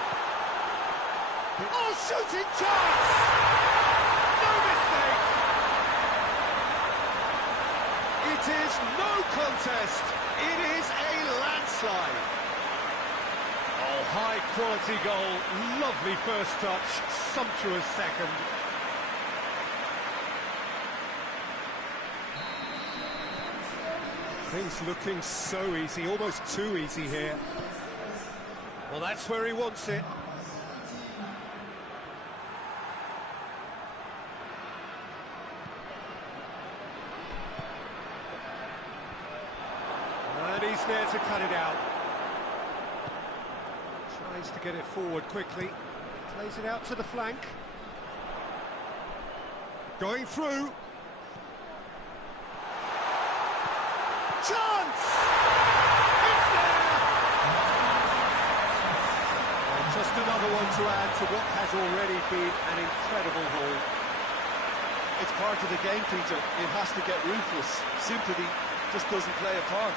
Oh, shooting chance! No mistake! It is no contest. It is a landslide. Oh, high-quality goal. Lovely first touch. Sumptuous second. Things looking so easy, almost too easy here. Well, that's where he wants it. And he's there to cut it out. Tries to get it forward quickly. Plays it out to the flank. Going through. Chance! It's there! Well, just another one to add to what has already been an incredible haul. It's part of the game, Peter. It has to get ruthless. Sympathy just doesn't play a part.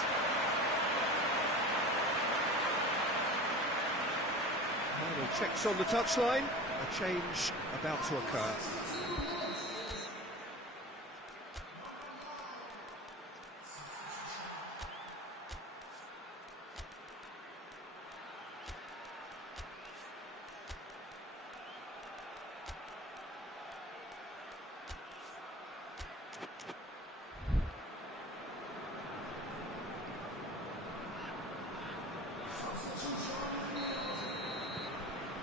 Final checks on the touchline. A change about to occur.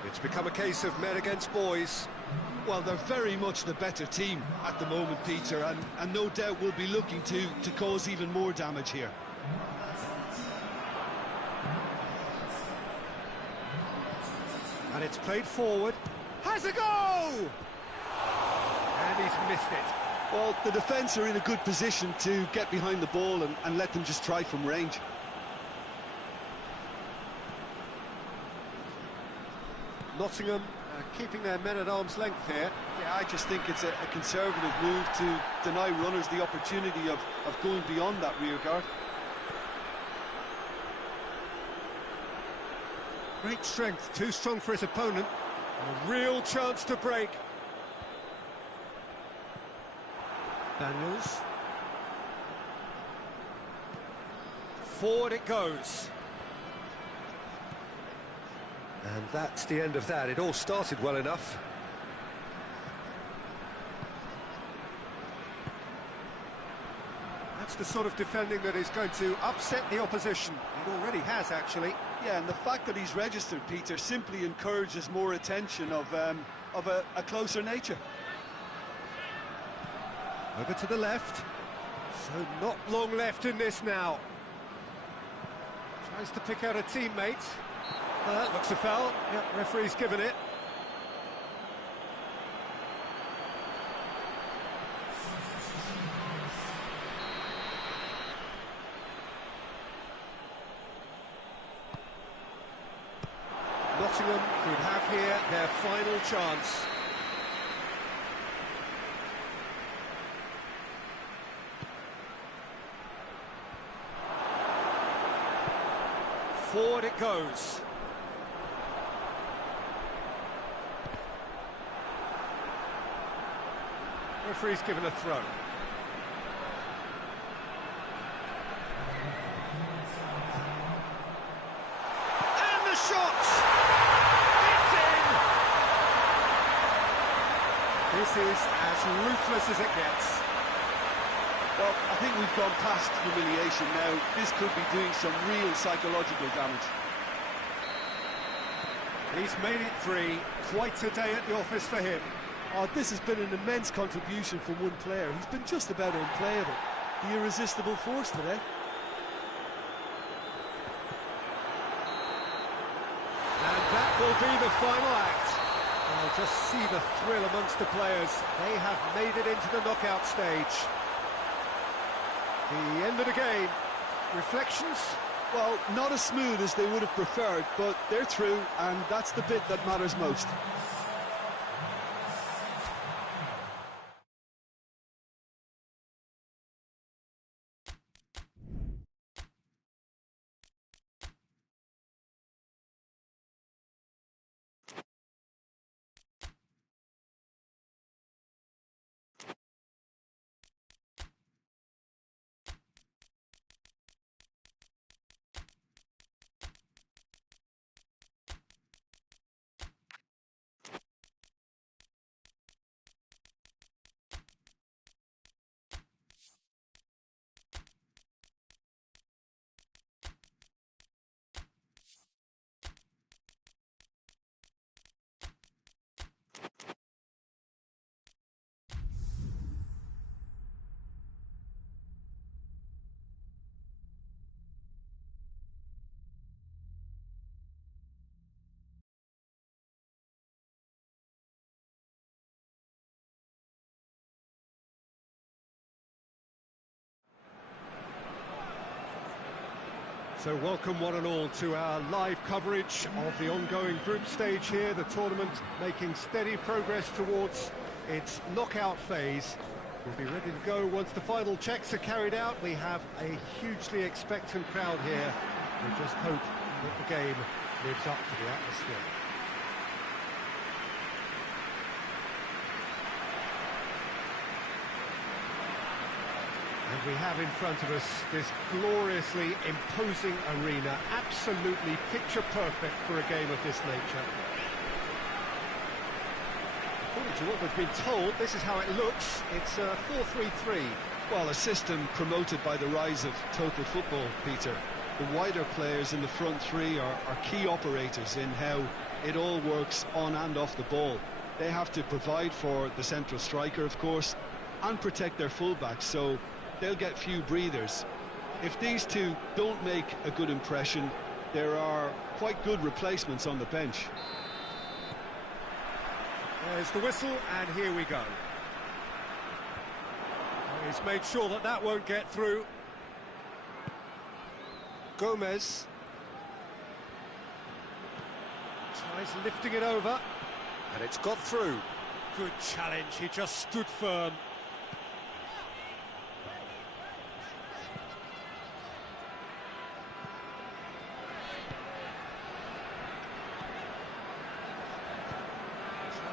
It's become a case of men against boys. Well, they're very much the better team at the moment, Peter, and no doubt will be looking to cause even more damage here. And it's played forward. Has a go! And he's missed it. Well, the defence are in a good position to get behind the ball and let them just try from range. Nottingham keeping their men at arm's length here. Yeah, I just think it's a conservative move to deny runners the opportunity of going beyond that rear guard. Great strength, too strong for his opponent. And a real chance to break. Daniels. Forward it goes. And that's the end of that. It all started well enough. That's the sort of defending that is going to upset the opposition. It already has, actually. Yeah, and the fact that he's registered, Peter, simply encourages more attention of a closer nature. Over to the left. So not long left in this now. Tries to pick out a teammate. Well, that looks a foul. Yep, referee's given it. Nottingham could have here their final chance. Forward it goes. Referee's given a throw. And the shot! It's in! This is as ruthless as it gets. Well, I think we've gone past humiliation now. This could be doing some real psychological damage. He's made it 3. Quite a day at the office for him. Oh, this has been an immense contribution from one player. He's been just about unplayable. The irresistible force today. And that will be the final act. I'll just see the thrill amongst the players. They have made it into the knockout stage. The end of the game. Reflections? Well, not as smooth as they would have preferred, but they're through, and that's the bit that matters most. So welcome one and all to our live coverage of the ongoing group stage here, the tournament making steady progress towards its knockout phase. We'll be ready to go once the final checks are carried out. We have a hugely expectant crowd here. We just hope that the game lives up to the atmosphere. And we have in front of us this gloriously imposing arena, absolutely picture perfect for a game of this nature. According to what we've been told, this is how it looks. It's 4-3-3. Well, a system promoted by the rise of total football, Peter. The wider players in the front three are key operators in how it all works on and off the ball. They have to provide for the central striker, of course, and protect their fullbacks, so they'll get few breathers. If these two don't make a good impression, there are quite good replacements on the bench. There's the whistle, and here we go. He's made sure that that won't get through. Gomez tries lifting it over, and it's got through. Good challenge, he just stood firm.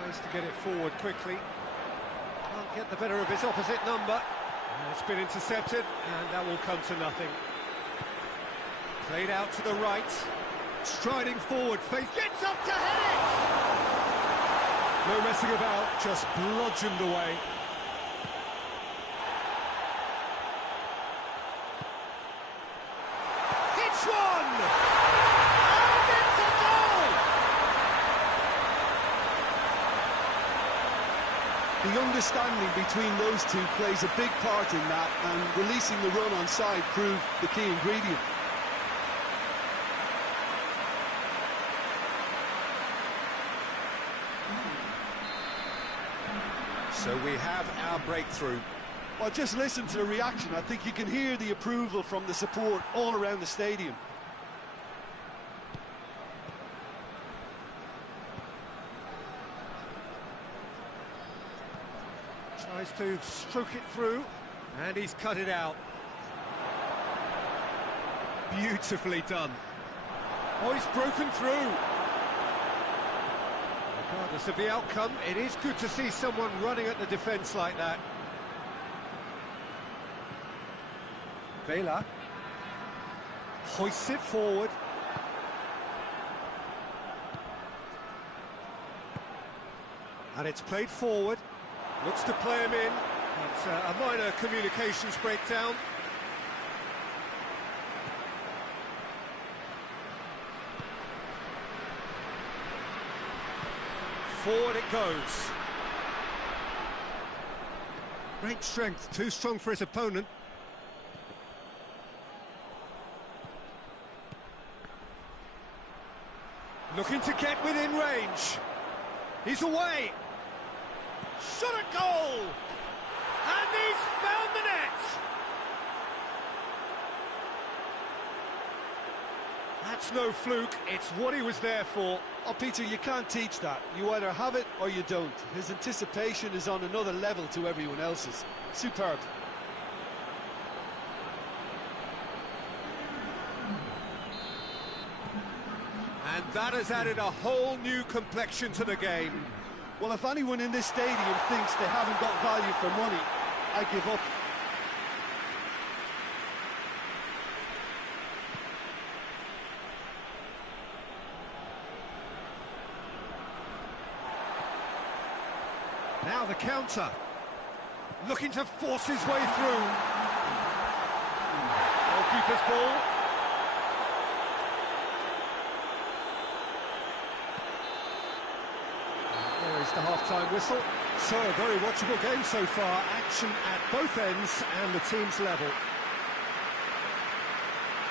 Tries to get it forward quickly. Can't get the better of his opposite number. And it's been intercepted, and that will come to nothing. Played out to the right, striding forward, Faith gets up to head it! No messing about, just bludgeoned away. Hits one! And it's a goal! The understanding between those two plays a big part in that, and releasing the run on side proved the key ingredient. So we have our breakthrough. Well, just listen to the reaction. I think you can hear the approval from the support all around the stadium. Tries to stroke it through, and he's cut it out. Beautifully done. Oh, he's broken through. Regardless of the outcome, it is good to see someone running at the defence like that. Vela hoists it forward. And it's played forward. Looks to play him in. It's a minor communications breakdown. Forward it goes. Great strength, too strong for his opponent. Looking to get within range. He's away. Shot at goal! And he's found the net! That's no fluke, it's what he was there for. Oh, Peter, you can't teach that. You either have it or you don't. His anticipation is on another level to everyone else's. Superb. And that has added a whole new complexion to the game. Well, if anyone in this stadium thinks they haven't got value for money, I give up. Now the counter. Looking to force his way through. Goalkeeper's ball. There is the half-time whistle. So, a very watchable game so far. Action at both ends and the team's level.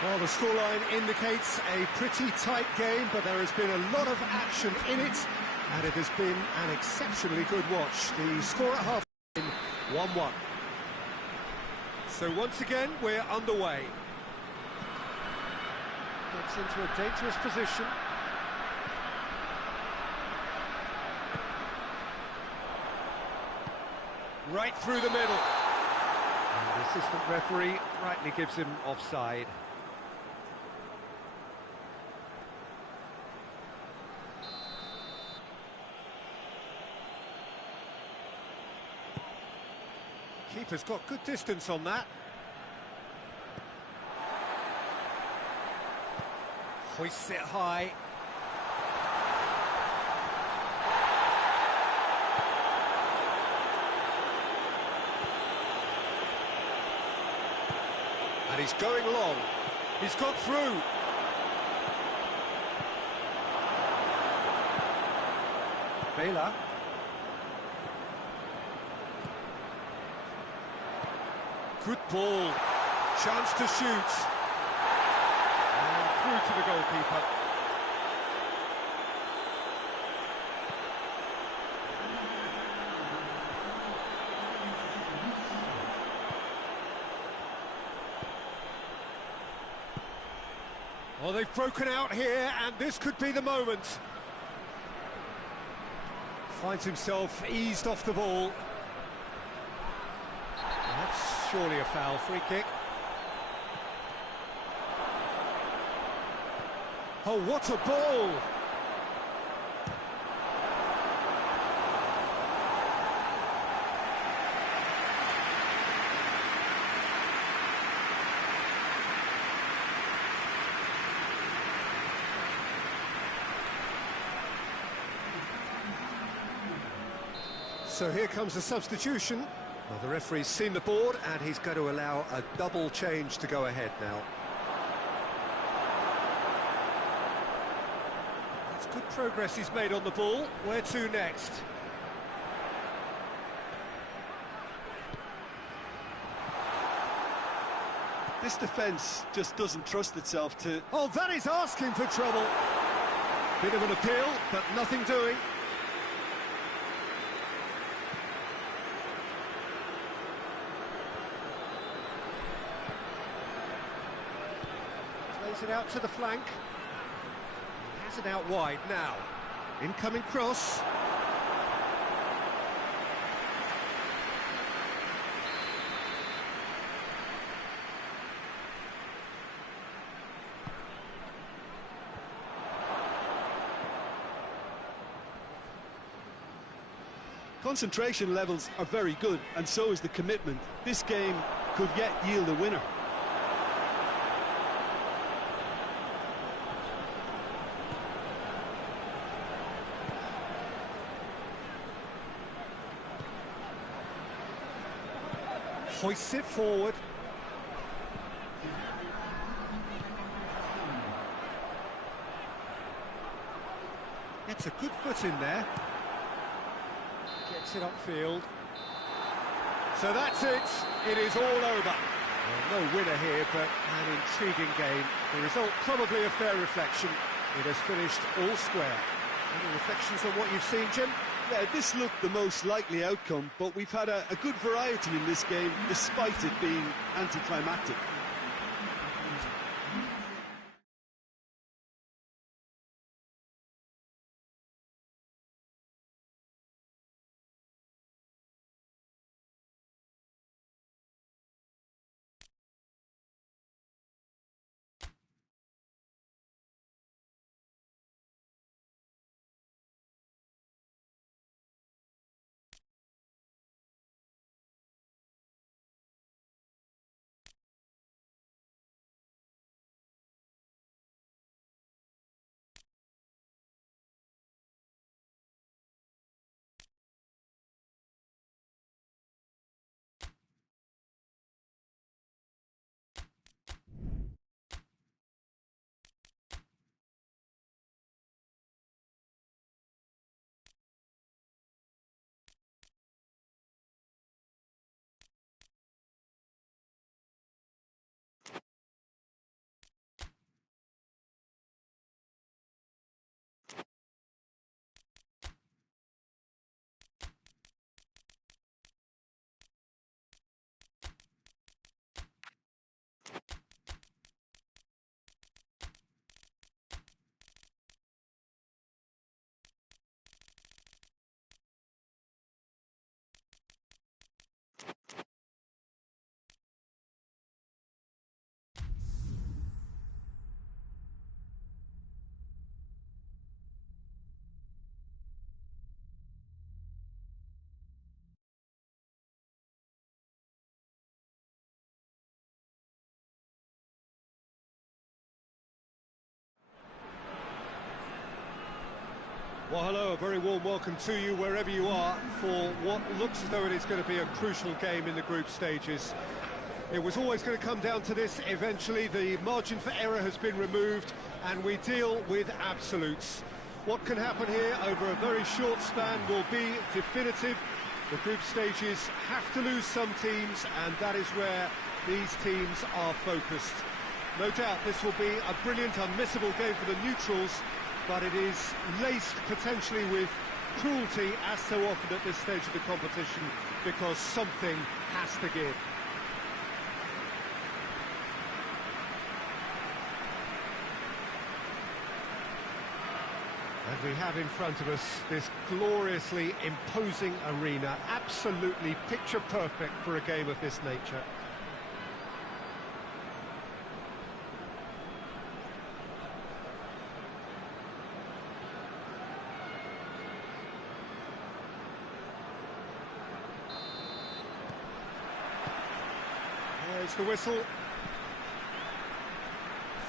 Well, the scoreline indicates a pretty tight game, but there has been a lot of action in it, and it has been an exceptionally good watch. The score at half-time, 1-1. So once again, we're underway. Gets into a dangerous position. Right through the middle. And the assistant referee rightly gives him offside. Keeper's got good distance on that. Hoists it high. And he's going long. He's got through. Vela. Good ball. Chance to shoot. And through to the goalkeeper. Well, they've broken out here, and this could be the moment. Finds himself eased off the ball. That's surely a foul. Free kick. Oh, what a ball! So here comes the substitution. Well, the referee's seen the board and he's going to allow a double change to go ahead now. That's good progress he's made on the ball. Where to next? This defence just doesn't trust itself to... Oh, that is asking for trouble. Bit of an appeal, but nothing doing. It out to the flank. Has it out wide now. Incoming cross. Concentration levels are very good, and so is the commitment. This game could yet yield a winner. Hoists it forward. Gets a good foot in there. Gets it upfield. So that's it. It is all over. Well, no winner here, but an intriguing game. The result probably a fair reflection. It has finished all square. Any reflections on what you've seen, Jim? Yeah, this looked the most likely outcome, but we've had a good variety in this game, despite it being anticlimactic. Well, hello, a very warm welcome to you wherever you are for what looks as though it is going to be a crucial game in the group stages. It was always going to come down to this eventually. The margin for error has been removed and we deal with absolutes. What can happen here over a very short span will be definitive. The group stages have to lose some teams, and that is where these teams are focused. No doubt this will be a brilliant, unmissable game for the neutrals, but it is laced potentially with cruelty, as so often at this stage of the competition, because something has to give. And we have in front of us this gloriously imposing arena, absolutely picture perfect for a game of this nature. There's the whistle.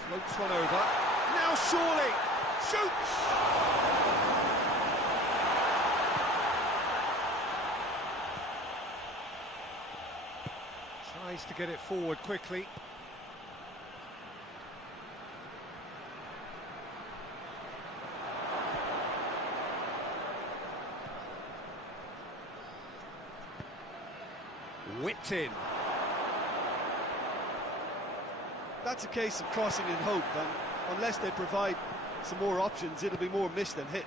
Floats one over. Now surely! Shoots! Tries to get it forward quickly. Whipped in. That's a case of crossing in hope, and unless they provide some more options, it'll be more miss than hit.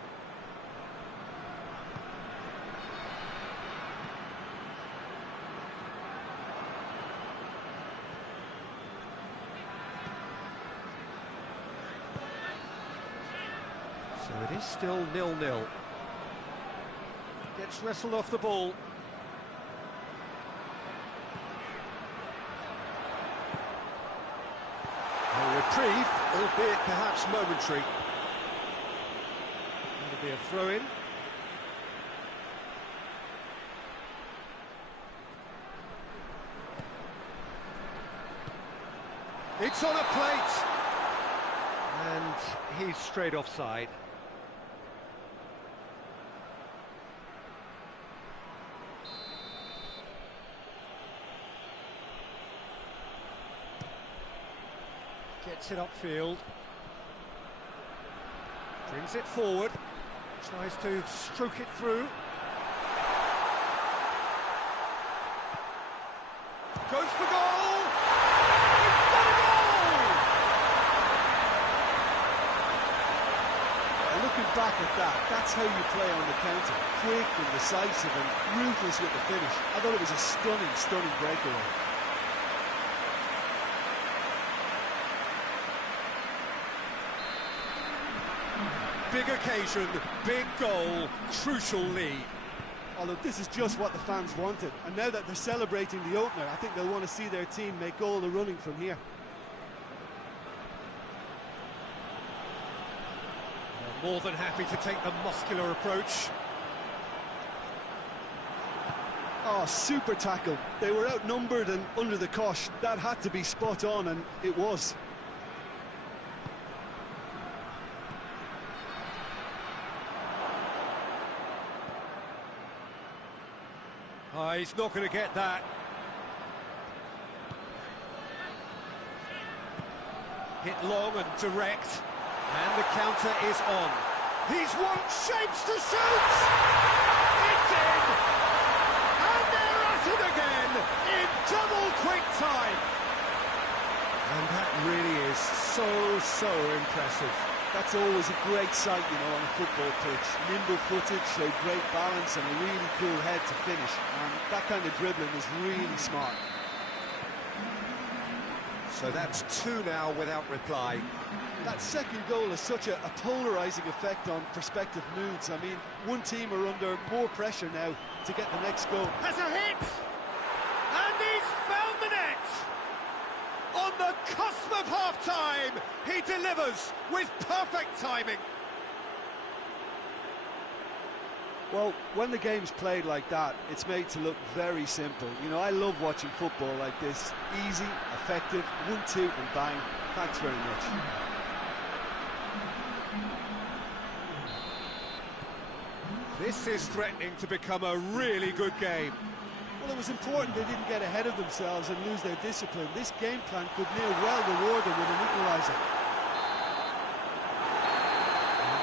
So it is still 0-0. Gets wrestled off the ball. A reprieve, albeit perhaps momentary. That'll be a throw-in. It's on a plate! And he's straight offside. Gets it upfield. Brings it forward. Tries to stroke it through. Goes for goal! He's got a goal! Looking back at that, that's how you play on the counter. Quick and decisive and ruthless with the finish. I thought it was a stunning, stunning breakaway. Big occasion, big goal, crucial lead. Although this is just what the fans wanted. And now that they're celebrating the opener, I think they'll want to see their team make all the running from here. More than happy to take the muscular approach. Oh, super tackle. They were outnumbered and under the cosh. That had to be spot on, and it was. Oh, he's not going to get that. Hit long and direct. And the counter is on. He's won shapes to shoot! It's in! And they're at it again in double quick time! And that really is so impressive. That's always a great sight, you know, on a football pitch. Nimble-footed, showed great balance and a really cool head to finish. And that kind of dribbling is really smart. So that's 2 now without reply. That second goal has such a polarising effect on prospective moods. I mean, one team are under more pressure now to get the next goal. Has a hit! And he's found the net! On the cusp of half-time, he delivers with perfect timing. Well, when the game's played like that, it's made to look very simple. You know, I love watching football like this. Easy, effective, 1-2 and bang. Thanks very much. This is threatening to become a really good game. Well, it was important they didn't get ahead of themselves and lose their discipline. This game plan could near well reward them with an equaliser.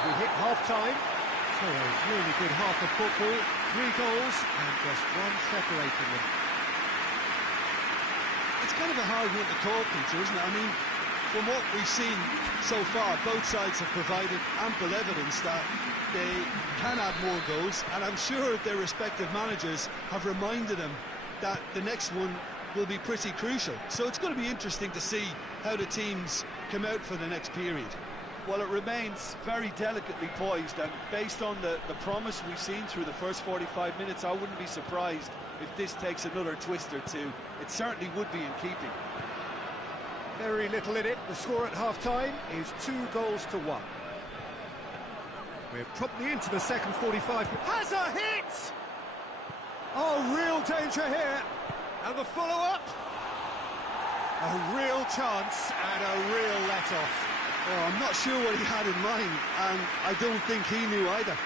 We hit half-time. So a really good half of football, 3 goals and just 1 separating them. It's kind of a hard one to call, Peter, isn't it? I mean, from what we've seen so far, both sides have provided ample evidence that they can add more goals, and I'm sure their respective managers have reminded them that the next one will be pretty crucial. So it's going to be interesting to see how the teams come out for the next period. Well, it remains very delicately poised, and based on the promise we've seen through the first 45 minutes, I wouldn't be surprised if this takes another twist or two. It certainly would be in keeping. Very little in it. The score at half-time is 2 goals to 1. We're probably into the second 45. Has a hit! Oh, real danger here. And the follow-up. A real chance and a real let-off. Oh, I'm not sure what he had in mind, and I don't think he knew either.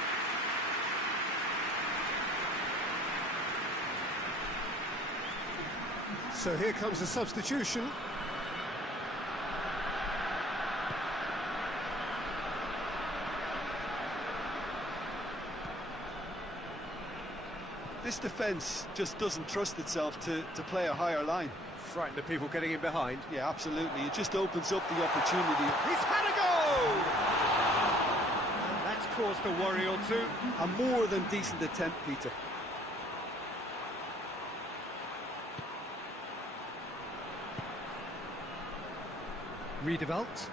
So here comes a substitution. This defence just doesn't trust itself to play a higher line. Frightened of people getting in behind. Yeah, absolutely. It just opens up the opportunity. He's had a goal! And that's caused a worry or two. A more than decent attempt, Peter. Redeveloped.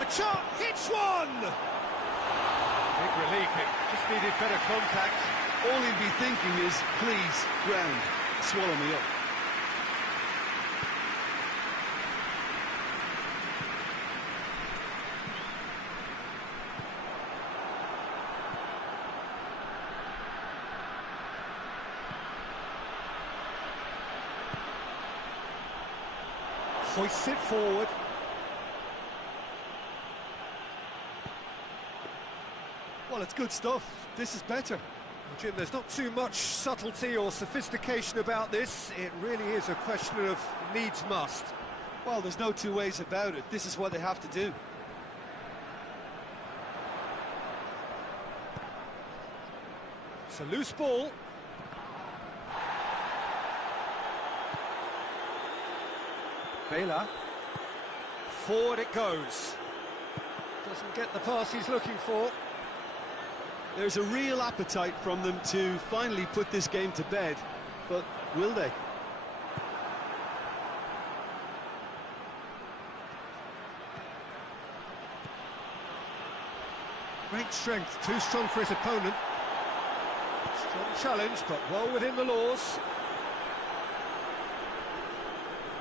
A shot hits one! Big relief, it just needed better contact. All he'd be thinking is, please, ground, swallow me up. Hoists it forward. Well, it's good stuff. This is better. Jim, there's not too much subtlety or sophistication about this. It really is a question of needs must. Well, there's no two ways about it. This is what they have to do. It's a loose ball. Vela. Forward it goes. Doesn't get the pass he's looking for. There's a real appetite from them to finally put this game to bed, but will they? Great strength, too strong for his opponent. Strong challenge, but well within the laws.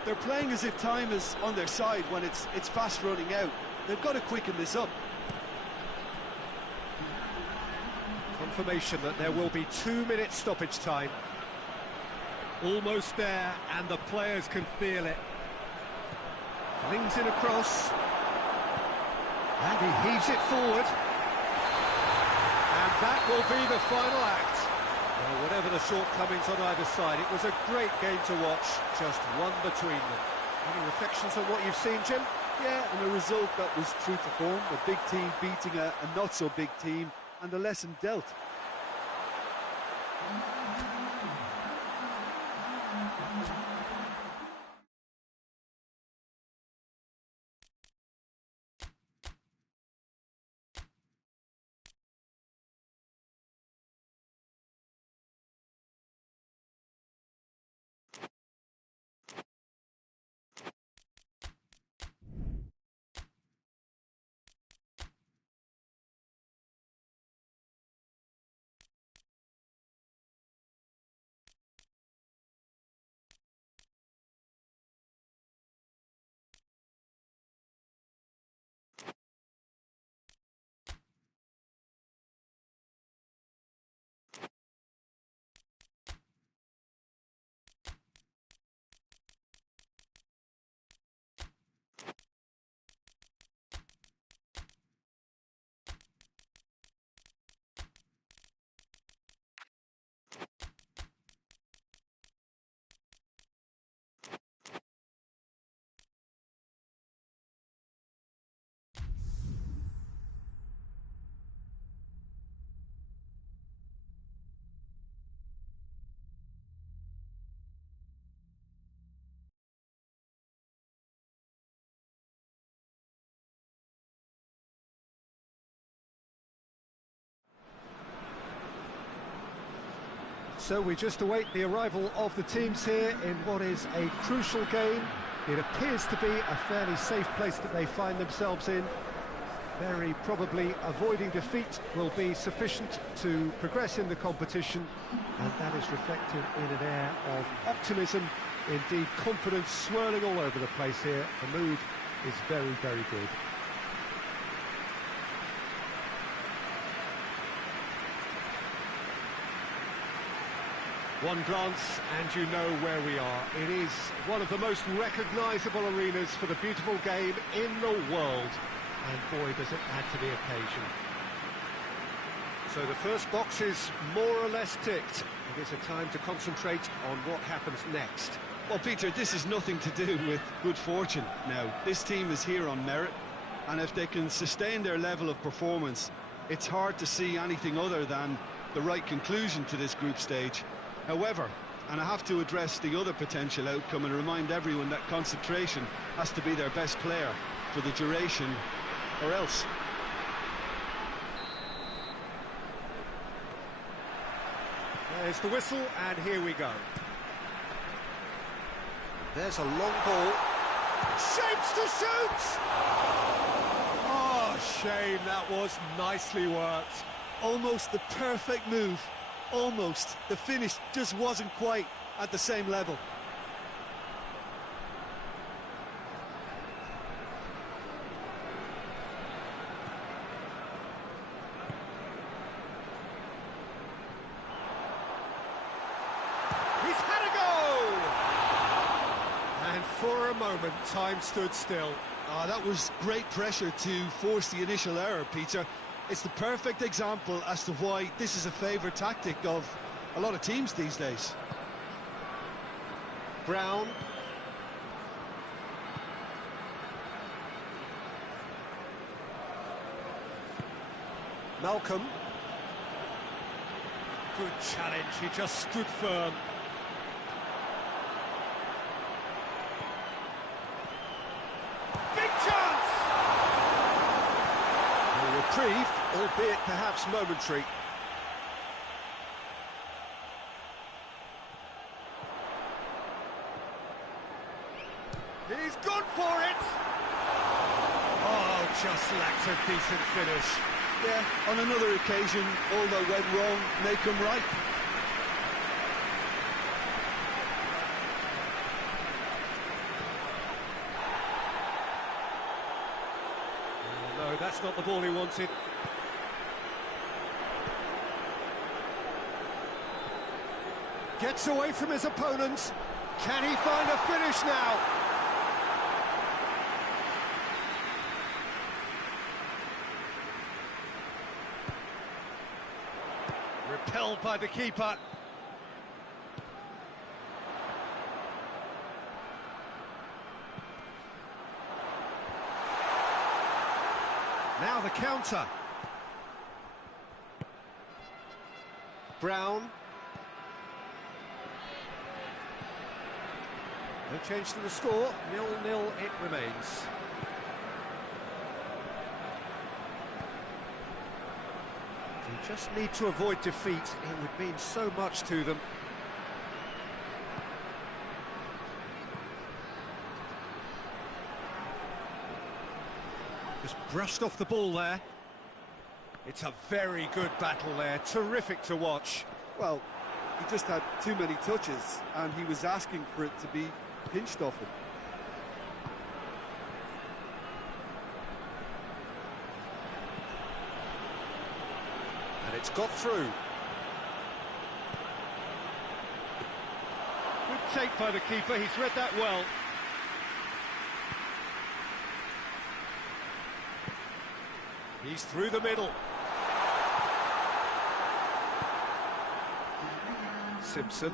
They're playing as if time is on their side when it's fast running out. They've got to quicken this up. Confirmation that there will be 2 minutes stoppage time. Almost there, and the players can feel it. Flings in across. And he heaves it forward. And that will be the final act. Well, whatever the shortcomings on either side, it was a great game to watch, just one between them. Any reflections on what you've seen, Jim? Yeah, and a result that was true to form. A big team beating a not-so-big team, and a lesson dealt. So we just await the arrival of the teams here in what is a crucial game. It appears to be a fairly safe place that they find themselves in. Very probably avoiding defeat will be sufficient to progress in the competition, and that is reflected in an air of optimism, indeed confidence swirling all over the place here. The mood is very, very good. One glance and you know where we are. It is one of the most recognisable arenas for the beautiful game in the world. And boy, does it add to the occasion. So the first box is more or less ticked. It is a time to concentrate on what happens next. Well, Peter, this is nothing to do with good fortune now. This team is here on merit, and if they can sustain their level of performance, it's hard to see anything other than the right conclusion to this group stage. However, and I have to address the other potential outcome and remind everyone that concentration has to be their best player for the duration, or else. There's the whistle, and here we go. There's a long ball. Shapes to shoot! Oh, shame, that was nicely worked. Almost the perfect move. Almost. The finish just wasn't quite at the same level. He's had a go! And for a moment, time stood still. That was great pressure to force the initial error, Peter. It's the perfect example as to why this is a favourite tactic of a lot of teams these days. Brown. Malcolm. Good challenge, he just stood firm. Big chance! A reprieve, albeit perhaps momentary. He's gone for it! Oh, just lacked a decent finish. Yeah, on another occasion, all that went wrong, make them right. Oh, no, that's not the ball he wanted. Gets away from his opponents. Can he find a finish now? Repelled by the keeper. Now the counter. Brown. No change to the score, 0-0 it remains. They just need to avoid defeat, it would mean so much to them. Just brushed off the ball there. It's a very good battle there, terrific to watch. Well, he just had too many touches, and he was asking for it to be pinched off him. And it's got through. Good take by the keeper, he's read that well. He's through the middle. Simpson.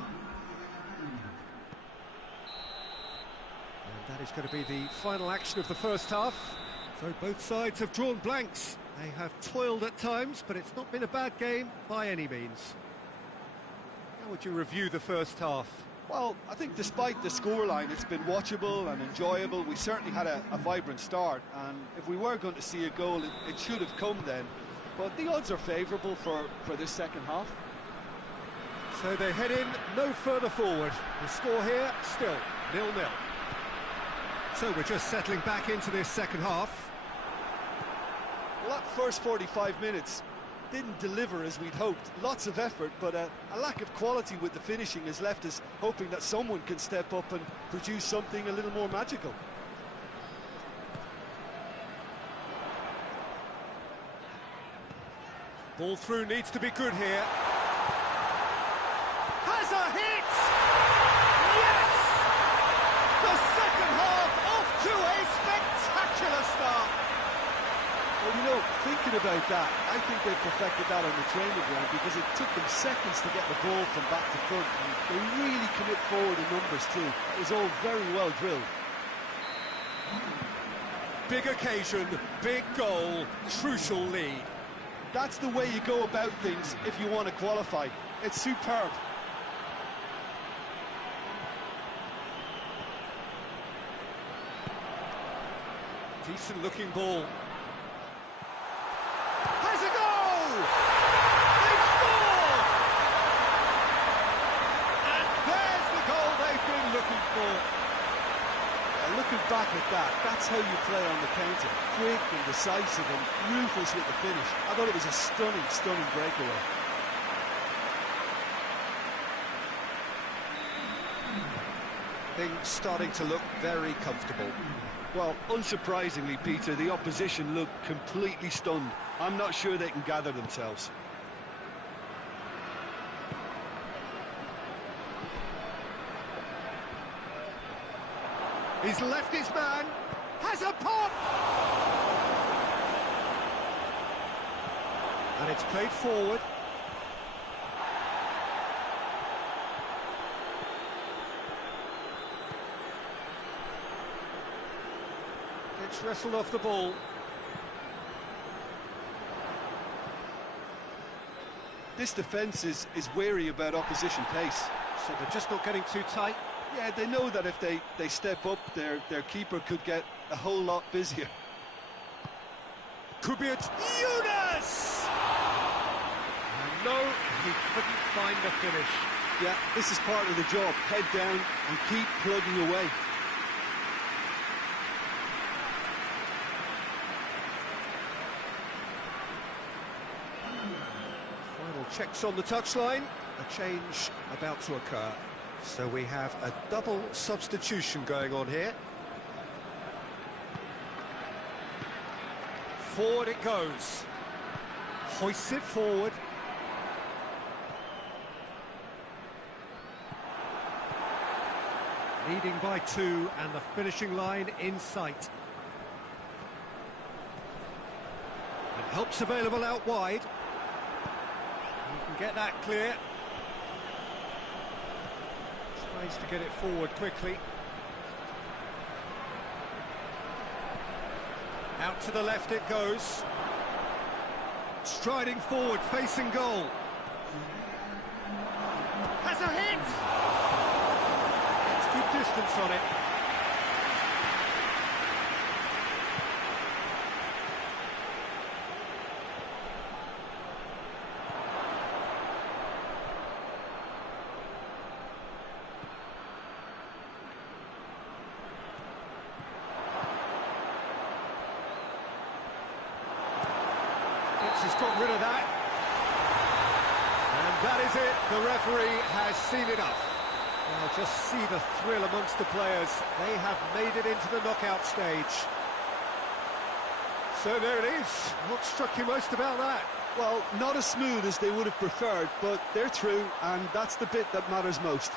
And that is going to be the final action of the first half. So both sides have drawn blanks. They have toiled at times, but it's not been a bad game by any means. How would you review the first half? Well, I think despite the scoreline, it's been watchable and enjoyable. We certainly had a vibrant start, and if we were going to see a goal, it should have come then. But the odds are favourable for this second half. So they head in no further forward. The score here, still 0-0. So we're just settling back into this second half. Well, that first 45 minutes didn't deliver as we'd hoped. Lots of effort, but a lack of quality with the finishing has left us hoping that someone can step up and produce something a little more magical. Ball through needs to be good here. Has a hit! Yes! The second half off to a spectacular start. Well, you know, thinking about that, I think they perfected that on the training ground because it took them seconds to get the ball from back to front, and they really commit forward in numbers too. It was all very well drilled. Big occasion, big goal, crucial lead. That's the way you go about things if you want to qualify. It's superb. Decent looking ball. Has a goal! They've scored! And there's the goal they've been looking for. Looking back at that, that's how you play on the counter. Quick and decisive and ruthless with the finish. I thought it was a stunning, stunning breakaway. Things starting to look very comfortable. Well, unsurprisingly, Peter, the opposition look completely stunned. I'm not sure they can gather themselves. He's left his man, has a pop! And it's played forward. It's wrestled off the ball. This defence is wary about opposition pace. So they're just not getting too tight. Yeah, they know that if they step up, their keeper could get a whole lot busier. Could be a Yunus! And no, he couldn't find the finish. Yeah, this is part of the job. Head down and keep plugging away. Final checks on the touchline. A change about to occur. So we have a double substitution going on here. Forward it goes. Hoists it forward. Leading by 2 and the finishing line in sight. And help's available out wide. You can get that clear. Tries to get it forward quickly. Out to the left it goes. Striding forward, facing goal. Has a hit! It's good distance on it. He's got rid of that. And that is it. The referee has seen enough. Well, just see the thrill amongst the players. They have made it into the knockout stage. So there it is. What struck you most about that? Well, not as smooth as they would have preferred, but they're through, and that's the bit that matters most.